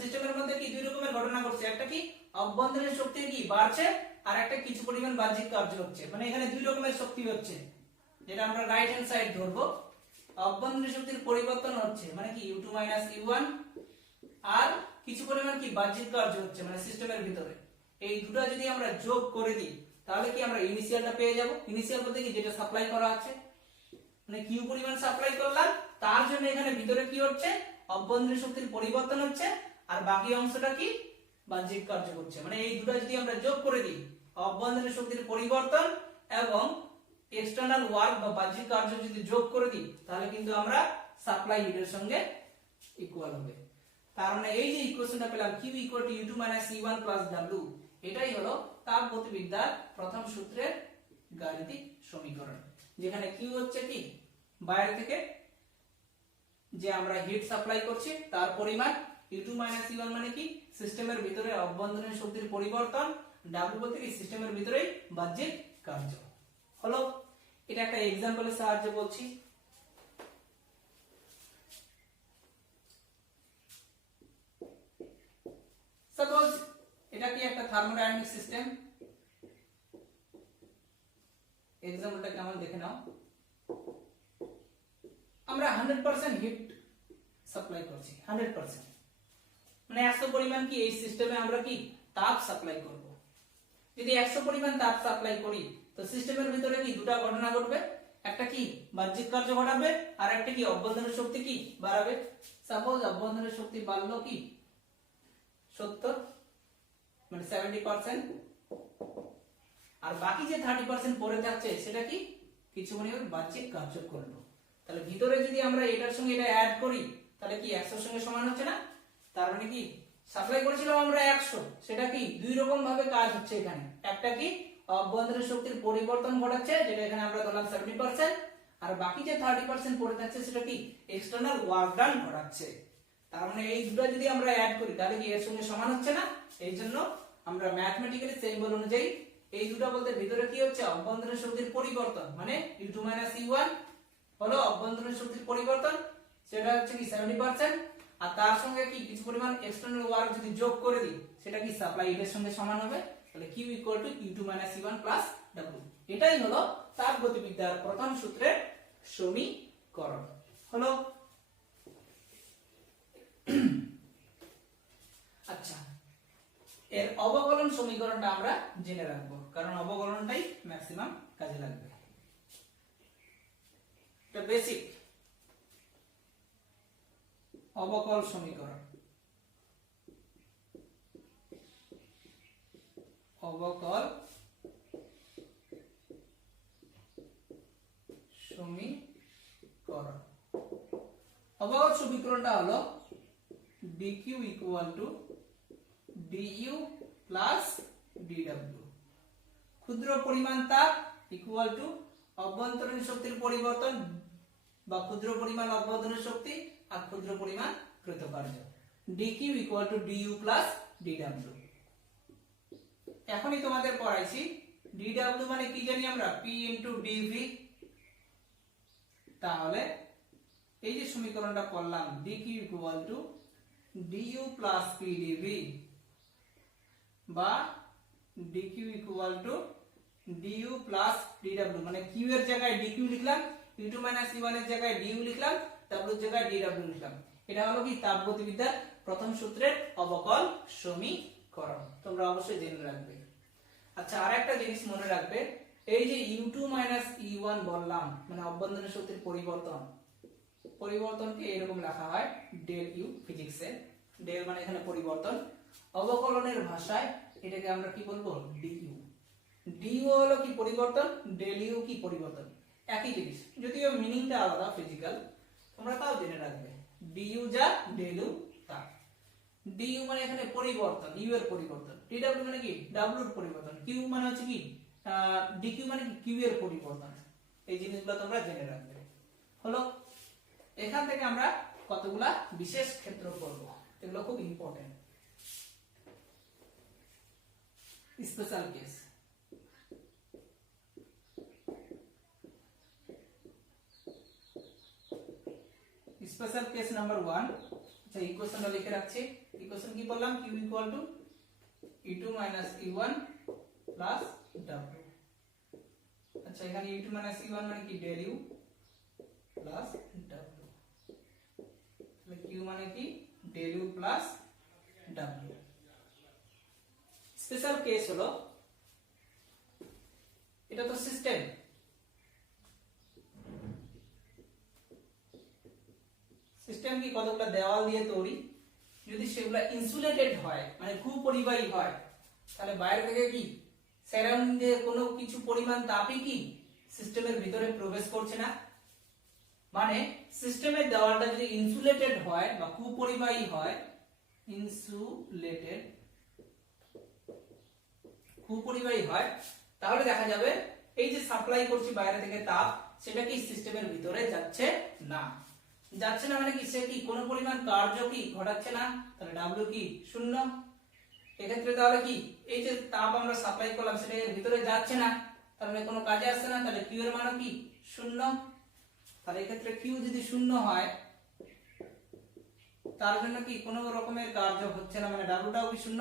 সিস্টেমের মধ্যে কি দুই রকমের ঘটনা ঘটছে, একটা কি অভ্যন্তরীণ শক্তি কি বাড়ছে আর একটা কিছু পরিমাণ বাহ্যিক কার্য হচ্ছে, মানে এখানে দুই রকমের শক্তি হচ্ছে, যেটা আমরা রাইট হ্যান্ড সাইড ধরবো। অভ্যন্তরীণ শক্তির পরিবর্তন হচ্ছে মানে কি U2 মাইনাস U1, আর কিছু পরিমাণ কি বাহ্যিক কার্য হচ্ছে মানে সিস্টেমের ভিতরে। এই দুটো যদি আমরা যোগ করে দিই তাহলে কি আমরা ইনিশিয়ালটা পেয়ে যাব। ইনিশিয়াল বলতে কি যেটা সাপ্লাই করা আছে, মানে কিউ পরিমাণ সাপ্লাই করলাম, তার জন্য এখানে ভিতরে কি হচ্ছে অভ্যন্তরীণ শক্তির পরিবর্তন হচ্ছে, আর বাকি অংশটা কি বাহ্যিক কার্য করছে। মানে এই দুটো যদি আমরা যোগ করে দিই, অভ্যন্তরীণ শক্তির পরিবর্তন এবং এক্সটার্নাল ওয়ার্ক বা বাহ্যিক কার্য যদি যোগ করে দিই তাহলে কিন্তু আমরা সাপ্লাই হিটের সঙ্গে ইকুয়াল হবে। তার মানে এই যে ইকুয়েশনটা পেলাম Q equal two U2 minus U1 plus W, এটাই হলো তাপগতিবিদ্যার প্রথম সূত্রের গাণিতিক সমীকরণ, যেখানে Q হচ্ছে কি বাইরে থেকে যে আমরা হিট সাপ্লাই করছি তার পরিমাণ, U2 মাইনাস U1 মানে কি সিস্টেমের ভিতরে অভ্যন্তরীণ শক্তির পরিবর্তন, W বলতে কি সিস্টেমের ভিতরে বাহ্যিক কার্য হলো। এটা একটা এক্সাম্পলের সাহায্যে বলছি। সাপোজ এটা কি একটা থার্মোডাইনামিক সিস্টেম, এক্সাম্পলটা কেমন দেখে নাও। আমরা 100% হিট সাপ্লাই করছি, 100% মানে 100 পরিমাণ কি এই সিস্টেমে আমরা কি তাপ সাপ্লাই করব। যদি 100 পরিমাণ তাপ সাপ্লাই করি তো সিস্টেমের ভিতরে কি দুটো ঘটনা ঘটবে, একটা কি বাহ্যিক কার্য ঘটাবে আর একটা কি অভ্যন্তরীণ শক্তি কি বাড়াবে। সাপোজ অভ্যন্তরীণ শক্তি বাড়লো কি 70 মানে 70%, আর বাকি যে 30% পড়ে যাচ্ছে সেটা কি কিছু পরিমাণ বাহ্যিক কার্য করলো। তাহলে ভিতরে যদি আমরা এটার সঙ্গে এটা অ্যাড করি তাহলে কি 100 এর সঙ্গে সমান হচ্ছে না। তার মানে কি সাপ্লাই করেছিলাম আমরা 100, সেটা কি দুই রকম ভাবে কাজ হচ্ছে এখানে। একটা কি অভ্যন্তরীণ শক্তির পরিবর্তন ঘটাচ্ছে, যেটা এখানে আমরা ধরলাম 70%, আর বাকি যে 30% পড়ে থাকছে সেটা কি এক্সটার্নাল ওয়ার্ক ডান ঘটাচ্ছে। তার মানে এই দুটো যদি আমরা অ্যাড করি তাহলে কি এর সঙ্গে সমান হচ্ছে না। এই জন্য আমরা ম্যাথমেটিক্যালি সিম্বল অনুযায়ী এই দুটো বলতে ভিতরে কি হচ্ছে অভ্যন্তরীণ শক্তির পরিবর্তন, মানে U2 মাইনাস U1 হলো অভ্যন্তরীণ শক্তির পরিবর্তন, সেটা হচ্ছে কি 70%, আর তার সঙ্গে কি কিছু পরিমাণ এক্সটার্নাল ওয়ার্ক যদি যোগ করে দিই সেটা কি সাপ্লাই হিটের সঙ্গে সমান হবে। তাহলে Q equal two U2 minus U1 plus W, এটাই হলো তাপগতিবিদ্যার প্রথম সূত্রের সমীকরণ হলো। আচ্ছা, এর অবকলন সমীকরণটা আমরা জেনে রাখবো, কারণ অবকলনটাই ম্যাক্সিমাম কাজে লাগবে। এটা বেসিক অবকল সমীকরণ। অবকল সমীকরণ, অবকল সমীকরণটা হলো dq equal to du plus dw, ক্ষুদ্র পরিমাণ তাপ ইকুয়াল টু অভ্যন্তরীণ শক্তির পরিবর্তন বা ক্ষুদ্র পরিমাণ অভ্যন্তরীণ শক্তি আর ক্ষুদ্র পরিমাণ কৃতকার্য, dq equal to du plus dw। এখনই তোমাদের পড়াইছি dw মানে কি জানি আমরা, p ইনটু dv। তাহলে এই যে সমীকরণটা করলাম dq equal to du plus p dv বা dq equal to du plus dw, মানে q এর জায়গায় dq লিখলাম, u2 u1 এর জায়গায় du লিখলাম, w এর জায়গায় dw লিখলাম। এটা হলো কি তাপগতিবিদ্যার প্রথম সূত্রের অবকল সমীকরণ, তোমরা অবশ্যই জেনে রাখবে। আচ্ছা, আরেকটা জিনিস মনে রাখবে, এই যে u2 u1 বললাম মানে অভ্যন্তরীণ শক্তির পরিবর্তনকে এরকম লেখা হয় ডেল ইউ ফিজিক্সে। ডেল মানে এখানে পরিবর্তন, অবকলনের ভাষায় এটাকে আমরা কি বলবো, ডিইউ। ডিইউ হলো কি পরিবর্তন, ডেল ইউ কি পরিবর্তন, একই জিনিস, যদিও মিনিংটা আলাদা ফিজিক্যাল, তোমরা তাও জেনে রাখবে। ডিইউ যা ডেল ইউ তা। ডিইউ মানে এখানে পরিবর্তন, ইউ এর পরিবর্তন, ডিডব্লিউ মানে কি ডাব্লিউ এর পরিবর্তন, কিউ মানে হচ্ছে কি ডিকিউ মানে কি কিউ এর পরিবর্তন। এই জিনিসগুলো তোমরা জেনে রাখবে। হলো, এখান থেকে আমরা কতগুলা বিশেষ ক্ষেত্র করব, এগুলো খুব important. Special case, special case number 1। আচ্ছা, ইকুয়েশনটা লিখে রাখছি। ইকুয়েশন কি বললাম, q equal to e2 e1 plus w। আচ্ছা, এখানে e2 e1 মানে কি ডেল u প্লাস w, তাহলে q মানে কি del u plus w। Special case হলো, এটা তো সিস্টেম, সিস্টেম কি কতগুলো দেওয়াল দিয়ে তৈরি, যদি সেগুলো ইনসুলেটেড হয় মানে কুপরিবাহী হয়, তাহলে বাইরে থেকে কি সারাউন্ডিং এর কোনো কিছু পরিমাণ তাপই কি সিস্টেমের ভিতরে প্রবেশ করছে না। মানে সিস্টেমের দেওয়ালটা যদি ইনসুলেটেড হয় বা কুপরিবাহী হয়, ইনসুলেটেড কুপরিবাহী হয়, তাহলে দেখা যাবে এই যে সাপ্লাই করছি বাইরে থেকে তাপ, সেটা কি সিস্টেমের ভিতরে যাচ্ছে না। যাচ্ছে না মানে কি সে কি কোনো পরিমাণ কার্য কি ঘটাচ্ছে না, তাহলে W কি শূন্য। এক্ষেত্রে তাহলে কি এই যে তাপ আমরা সাপ্লাই করলাম সেটা এর ভিতরে যাচ্ছে না, তার মানে কোনো কাজে আসছে না, তাহলে Q এর মান কি শূন্য। তাহলে এক্ষেত্রে Q যদি শূন্য হয়, তার জন্য কি কোনো রকমের কার্য হচ্ছে না, মানে W কি শূন্য।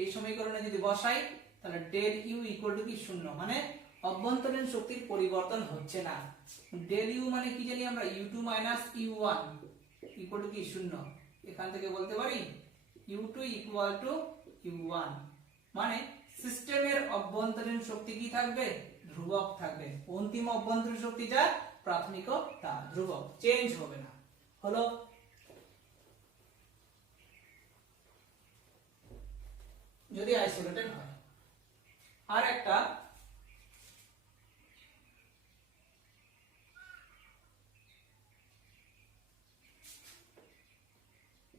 এই সমীকরণে যদি বসাই তাহলে ডেল ইউ ইকুয়াল টু কি শূন্য, মানে অভ্যন্তরীণ শক্তির পরিবর্তন হচ্ছে না। ডেল ইউ মানে কি জানি আমরা, u2 u1 ইকুয়াল টু কি শূন্য। এখান থেকে বলতে পারি u2 ইকুয়াল টু u1, মানে সিস্টেমের অভ্যন্তরীণ শক্তি কি থাকবে, ধ্রুবক থাকবে। অন্তিম অভ্যন্তরীণ শক্তি যা প্রাথমিক তা ধ্রুবক, চেঞ্জ হবে না। হলো, যদি আইসোলেটেড হয়। আর একটা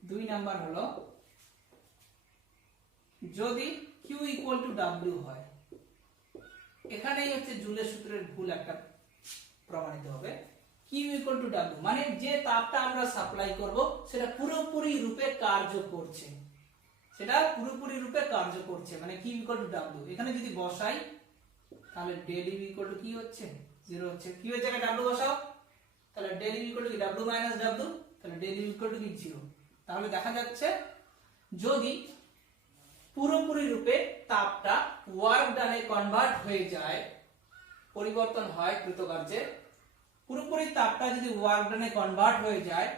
দুই নাম্বার হলো, যদি Q ইকুয়াল টু W হয়, এখানেই হচ্ছে জুলের সূত্রের ভুল একটা প্রমাণিত হবে। Q ইকুয়াল টু W মানে যে তাপটা আমরা সাপ্লাই করব সেটা পুরোপুরি রূপে কার্য করছে, সেটা পুরোপুরি রূপে কার্য করছে, মানে Q ইকুয়াল টু W। এখানে যদি বসাই তাহলে ডেল ইউ ইকুয়াল টু কি হচ্ছে, 0 হচ্ছে। Q এর জায়গায় W বসাও, তাহলে ডেল ইউ ইকুয়াল টু কি W মাইনাস W, তাহলে ডেল ইউ ইকুয়াল টু কি 0। তাহলে দেখা যাচ্ছে যদি পুরোপুরি রূপে তাপটা ওয়ার্ক ডানে কনভার্ট হয়ে যায়, পরিবর্তন হয় কৃতকার্যে, পুরোপুরি তাপটা যদি ওয়ার্ক ডানে কনভার্ট হয়ে যায়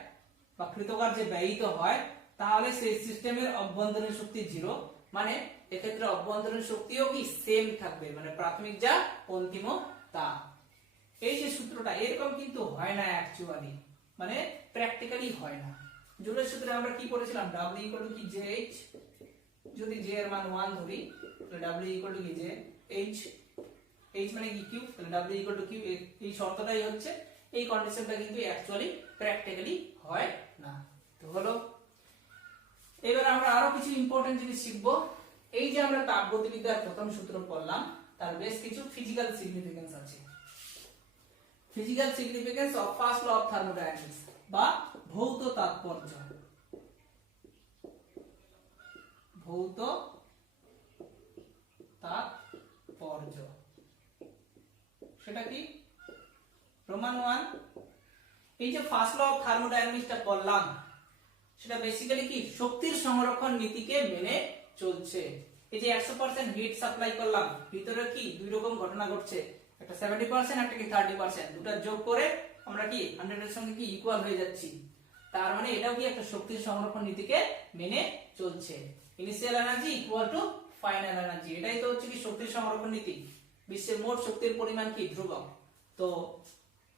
বা কৃতকার্যে ব্যয়িত হয়, তাহলে সেই সিস্টেমের অভ্যন্তরীণ শক্তি 0, মানে এক্ষেত্রে অভ্যন্তরীণ শক্তিও কি সেম থাকবে, মানে প্রাথমিক যা অন্তিম তা। এই যে সূত্রটা এরকম কিন্তু হয় না অ্যাকচুয়ালি, মানে প্র্যাকটিক্যালি হয় না। জুলের সূত্রে আমরা কি পড়েছিলাম, W ইকুয়াল টু কি JH, যদি J এর মান 1 ধরি তাহলে W ইকুয়াল টু কি JH, H মানে কি Q, তাহলে W ইকুয়াল টু Q, এই শর্তটাই হচ্ছে। এই কন্ডিশনটা কিন্তু অ্যাকচুয়ালি প্র্যাকটিক্যালি হয় না। তো হলো, এবার আমরা আরো কিছু ইম্পর্টেন্ট জিনিস শিখবো। এই যে আমরা তাপগতিবিদ্যার প্রথম সূত্র পড়লাম, তার বেশ কিছু ফিজিক্যাল সিগনিফিকেন্স আছে। Physical significance of first law of thermodynamics বা ভৌত তাৎপর্য। ভৌত তাৎপর্য সেটা কি? রোমান 1। এই যে ফার্স্ট ল অফ থার্মোডাইনামিক্সটা পড়লাম, সেটা বেসিক্যালি কি শক্তির সংরক্ষণ নীতিকে মেনে চলছে। এই যে 100% হিট সাপ্লাই করলাম, ভিতরে কি দুই রকম ঘটনা ঘটছে, একটা 70% একটা কি 30%, দুটো যোগ করে আমরা কি 100 এর সঙ্গে কি ইকুয়াল হয়ে যাচ্ছি। তার মানে এটাও কি একটা শক্তির সংরক্ষণ নীতিকে মেনে চলছে। Initial energy equal to final energy, এটাই তো হচ্ছে কি শক্তির সংরক্ষণ নীতি। বিশ্বের মোট শক্তির পরিমাণ কি ধ্রুবক। তো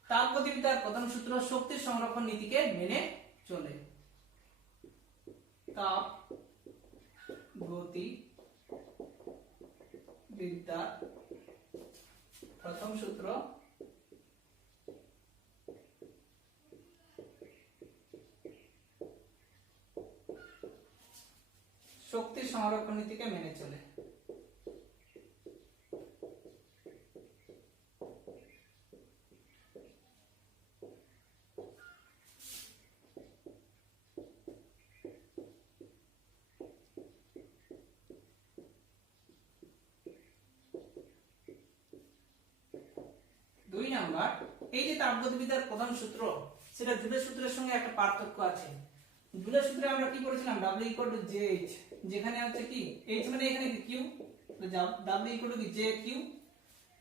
তাপগতিবিদ্যার প্রথম সূত্র শক্তির সংরক্ষণ নীতিকে মেনে চলে। তাপ গতিবিদ্যার প্রথম সূত্র শক্তির সংরক্ষণ নীতিকে মেনে চলে। দুই নাম্বার, এই যে তাপগতিবিদ্যার প্রধান সূত্র, সেটা জুলের সূত্রের সঙ্গে একটা পার্থক্য আছে। জুলের সূত্রে আমরা কি পড়েছিলাম, W ইকুয়াল টু JH, যেখানে হচ্ছে কি H মানে এখানে কি Q, তো W ইকুয়াল টু কি JQ,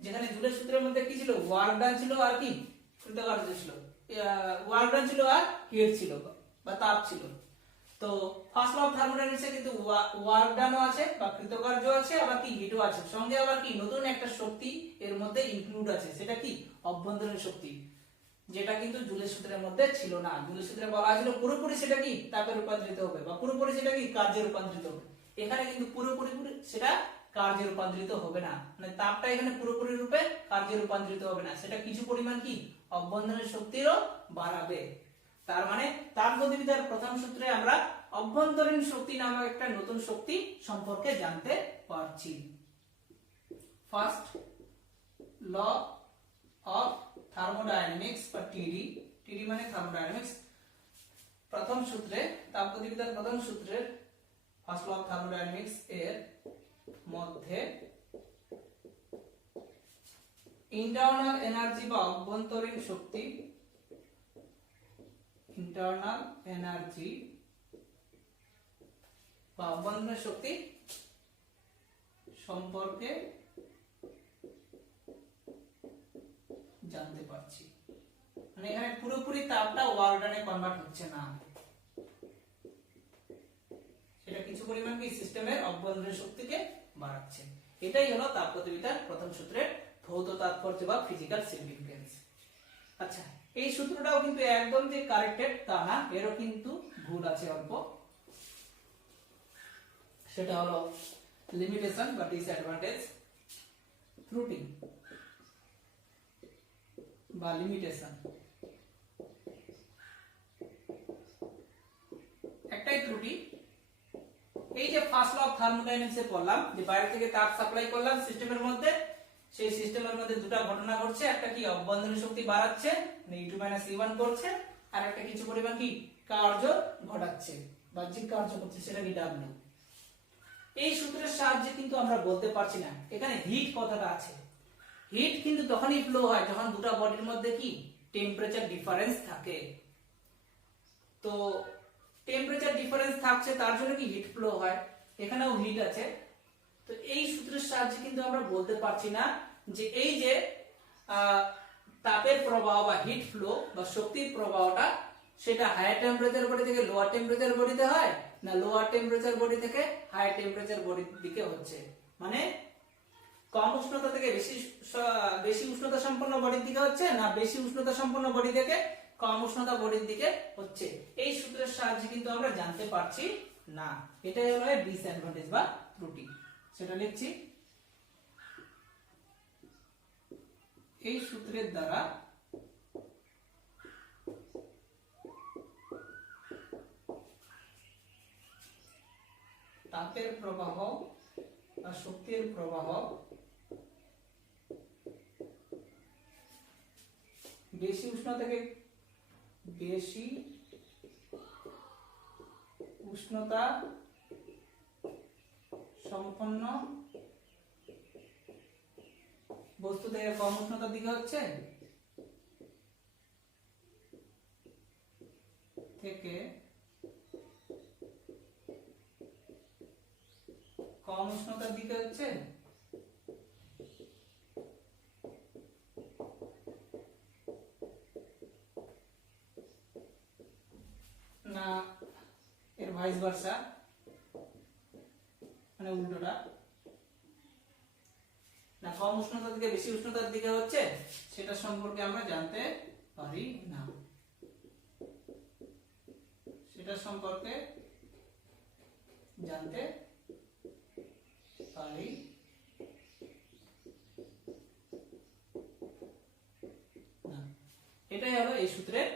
যেখানে জুলের সূত্রের মধ্যে কি ছিল, ওয়ার্ক ডান ছিল আর কি কৃতকার্য ছিল, ওয়ার্ক ডান ছিল আর হিট ছিল বা তাপ ছিল। তো ফার্স্ট ল অফ থার্মোডাইনামিক্সে কিন্তু ওয়ার্ক ডানও আছে বা কৃতকার্য আছে, আবার কি হিটও আছে, সঙ্গে আবার কি নতুন একটা শক্তি এর মধ্যে ইনক্লুড আছে, সেটা কি অভ্যন্তরীণ শক্তি, যেটা কিন্তু জুলের সূত্রের মধ্যে ছিল না। জুলের সূত্রে বলা হয়েছিল পুরোপুরি সেটা কি তাপে রূপান্তরিত হবে বা পুরোপুরি সেটা কি কার্যে রূপান্তরিত হবে। এখানে কিন্তু পুরোপুরি সেটা কার্যে রূপান্তরিত হবে না, মানে তাপটা এখানে পুরোপুরি রূপে কার্যে রূপান্তরিত হবে না, সেটা কিছু পরিমাণ কি অভ্যন্তরীণ শক্তিরও বাড়াবে। তার মানে তাপগতিবিদ্যার প্রথম সূত্রে আমরা অভ্যন্তরীণ শক্তি নামক একটা নতুন শক্তি সম্পর্কে জানতে পারছি। ফার্স্ট ল অফ থার্মোডাইনামিক্স বা টিডি মানে থার্মোডাইনামিক্স, প্রথম সূত্রে তাপগতিবিদ্যার প্রথম সূত্রের ফার্স্ট ল অফ থার্মোডাইনামিক্স এর মধ্যে ইন্টারনাল এনার্জি বা অভ্যন্তরীণ শক্তি, ইন্টারনাল এনার্জি বা অভ্যন্তরীণ শক্তি সম্পর্কে জানতে পারছি। মানে এখানে পুরোপুরি তাপটা ওয়ার্ক ডানে কনভার্ট হচ্ছে না, সেটা কিছু পরিমাণ কি সিস্টেমের অভ্যন্তরীণ শক্তিকে বাড়াচ্ছে। এটাই হলো তাপগতিবিদ্যার প্রথম সূত্রের ভৌত তাৎপর্য বা ফিজিক্যাল সিগনিফিকেন্স। আচ্ছা, এই সূত্রটাও কিন্তু একদম যে কারেক্টেড তা না, এরও কিন্তু ভুল আছে অল্প। সেটা হলো লিমিটেশন বা ডিসঅ্যাডভান্টেজ, ত্রুটি বা লিমিটেশন। একটাই ত্রুটি, এই যে ফার্স্ট ল অফ থার্মোডাইনামিক্স এ পড়লাম যে বাইরে থেকে তাপ সাপ্লাই করলাম সিস্টেমের মধ্যে, সেই সিস্টেমের মধ্যে দুটো ঘটনা ঘটছে, একটা কি অভ্যন্তরীণ শক্তি বাড়াচ্ছে E2 E1 করছে, আর একটা কিছু পরিমাণ কি কার্য ঘটাচ্ছে, বাহ্যিক কার্য করছে, সেটা কি W। এই সূত্রের সাহায্যে কিন্তু আমরা বলতে পারছি না, এখানে হিট কথাটা আছে। হিট কিন্তু তখনই ফ্লো হয় যখন দুটো বডির মধ্যে কি টেম্পারেচার ডিফারেন্স থাকে। তো টেম্পারেচার ডিফারেন্স থাকছে তার জন্য কি হিট ফ্লো হয়, এখানেও হিট আছে। তো এই সূত্রের সাহায্যে কিন্তু আমরা বলতে পারছি না যে এই যে তাপের প্রবাহ বা হিট ফ্লো বা শক্তির প্রবাহটা সেটা হায়ার টেম্পারেচার বডি থেকে লোয়ার টেম্পারেচার বডিতে হয়, না লোয়ার টেম্পারেচার বডি থেকে হাই টেম্পারেচার বডির দিকে হচ্ছে, মানে কম উষ্ণতা থেকে বেশি উষ্ণতা সম্পন্ন বডির দিকে হচ্ছে না বেশি উষ্ণতা সম্পন্ন বডি থেকে কম উষ্ণতা বডির দিকে হচ্ছে, এই সূত্রের সাহায্যে কিন্তু আমরা জানতে পারছি না। এটাই হলো ডিসঅ্যাডভান্টেজ বা ত্রুটি। সেটা লিখছি, এই সূত্রের দ্বারা তাপের প্রবাহ বা শক্তির প্রবাহ বেশি উষ্ণতা সম্পন্ন বস্তু থেকে কম উষ্ণতার দিকে হচ্ছে, থেকে কম উষ্ণতার দিকে হচ্ছে, না এর ভাইস ভার্সা, মানে উল্টোটা, না কম উষ্ণতা থেকে বেশি উষ্ণতার দিকে হচ্ছে, সেটা সম্পর্কে আমরা জানতে পারি না। সেটা সম্পর্কে জানতে পারি না। এটাই হলো এই সূত্রের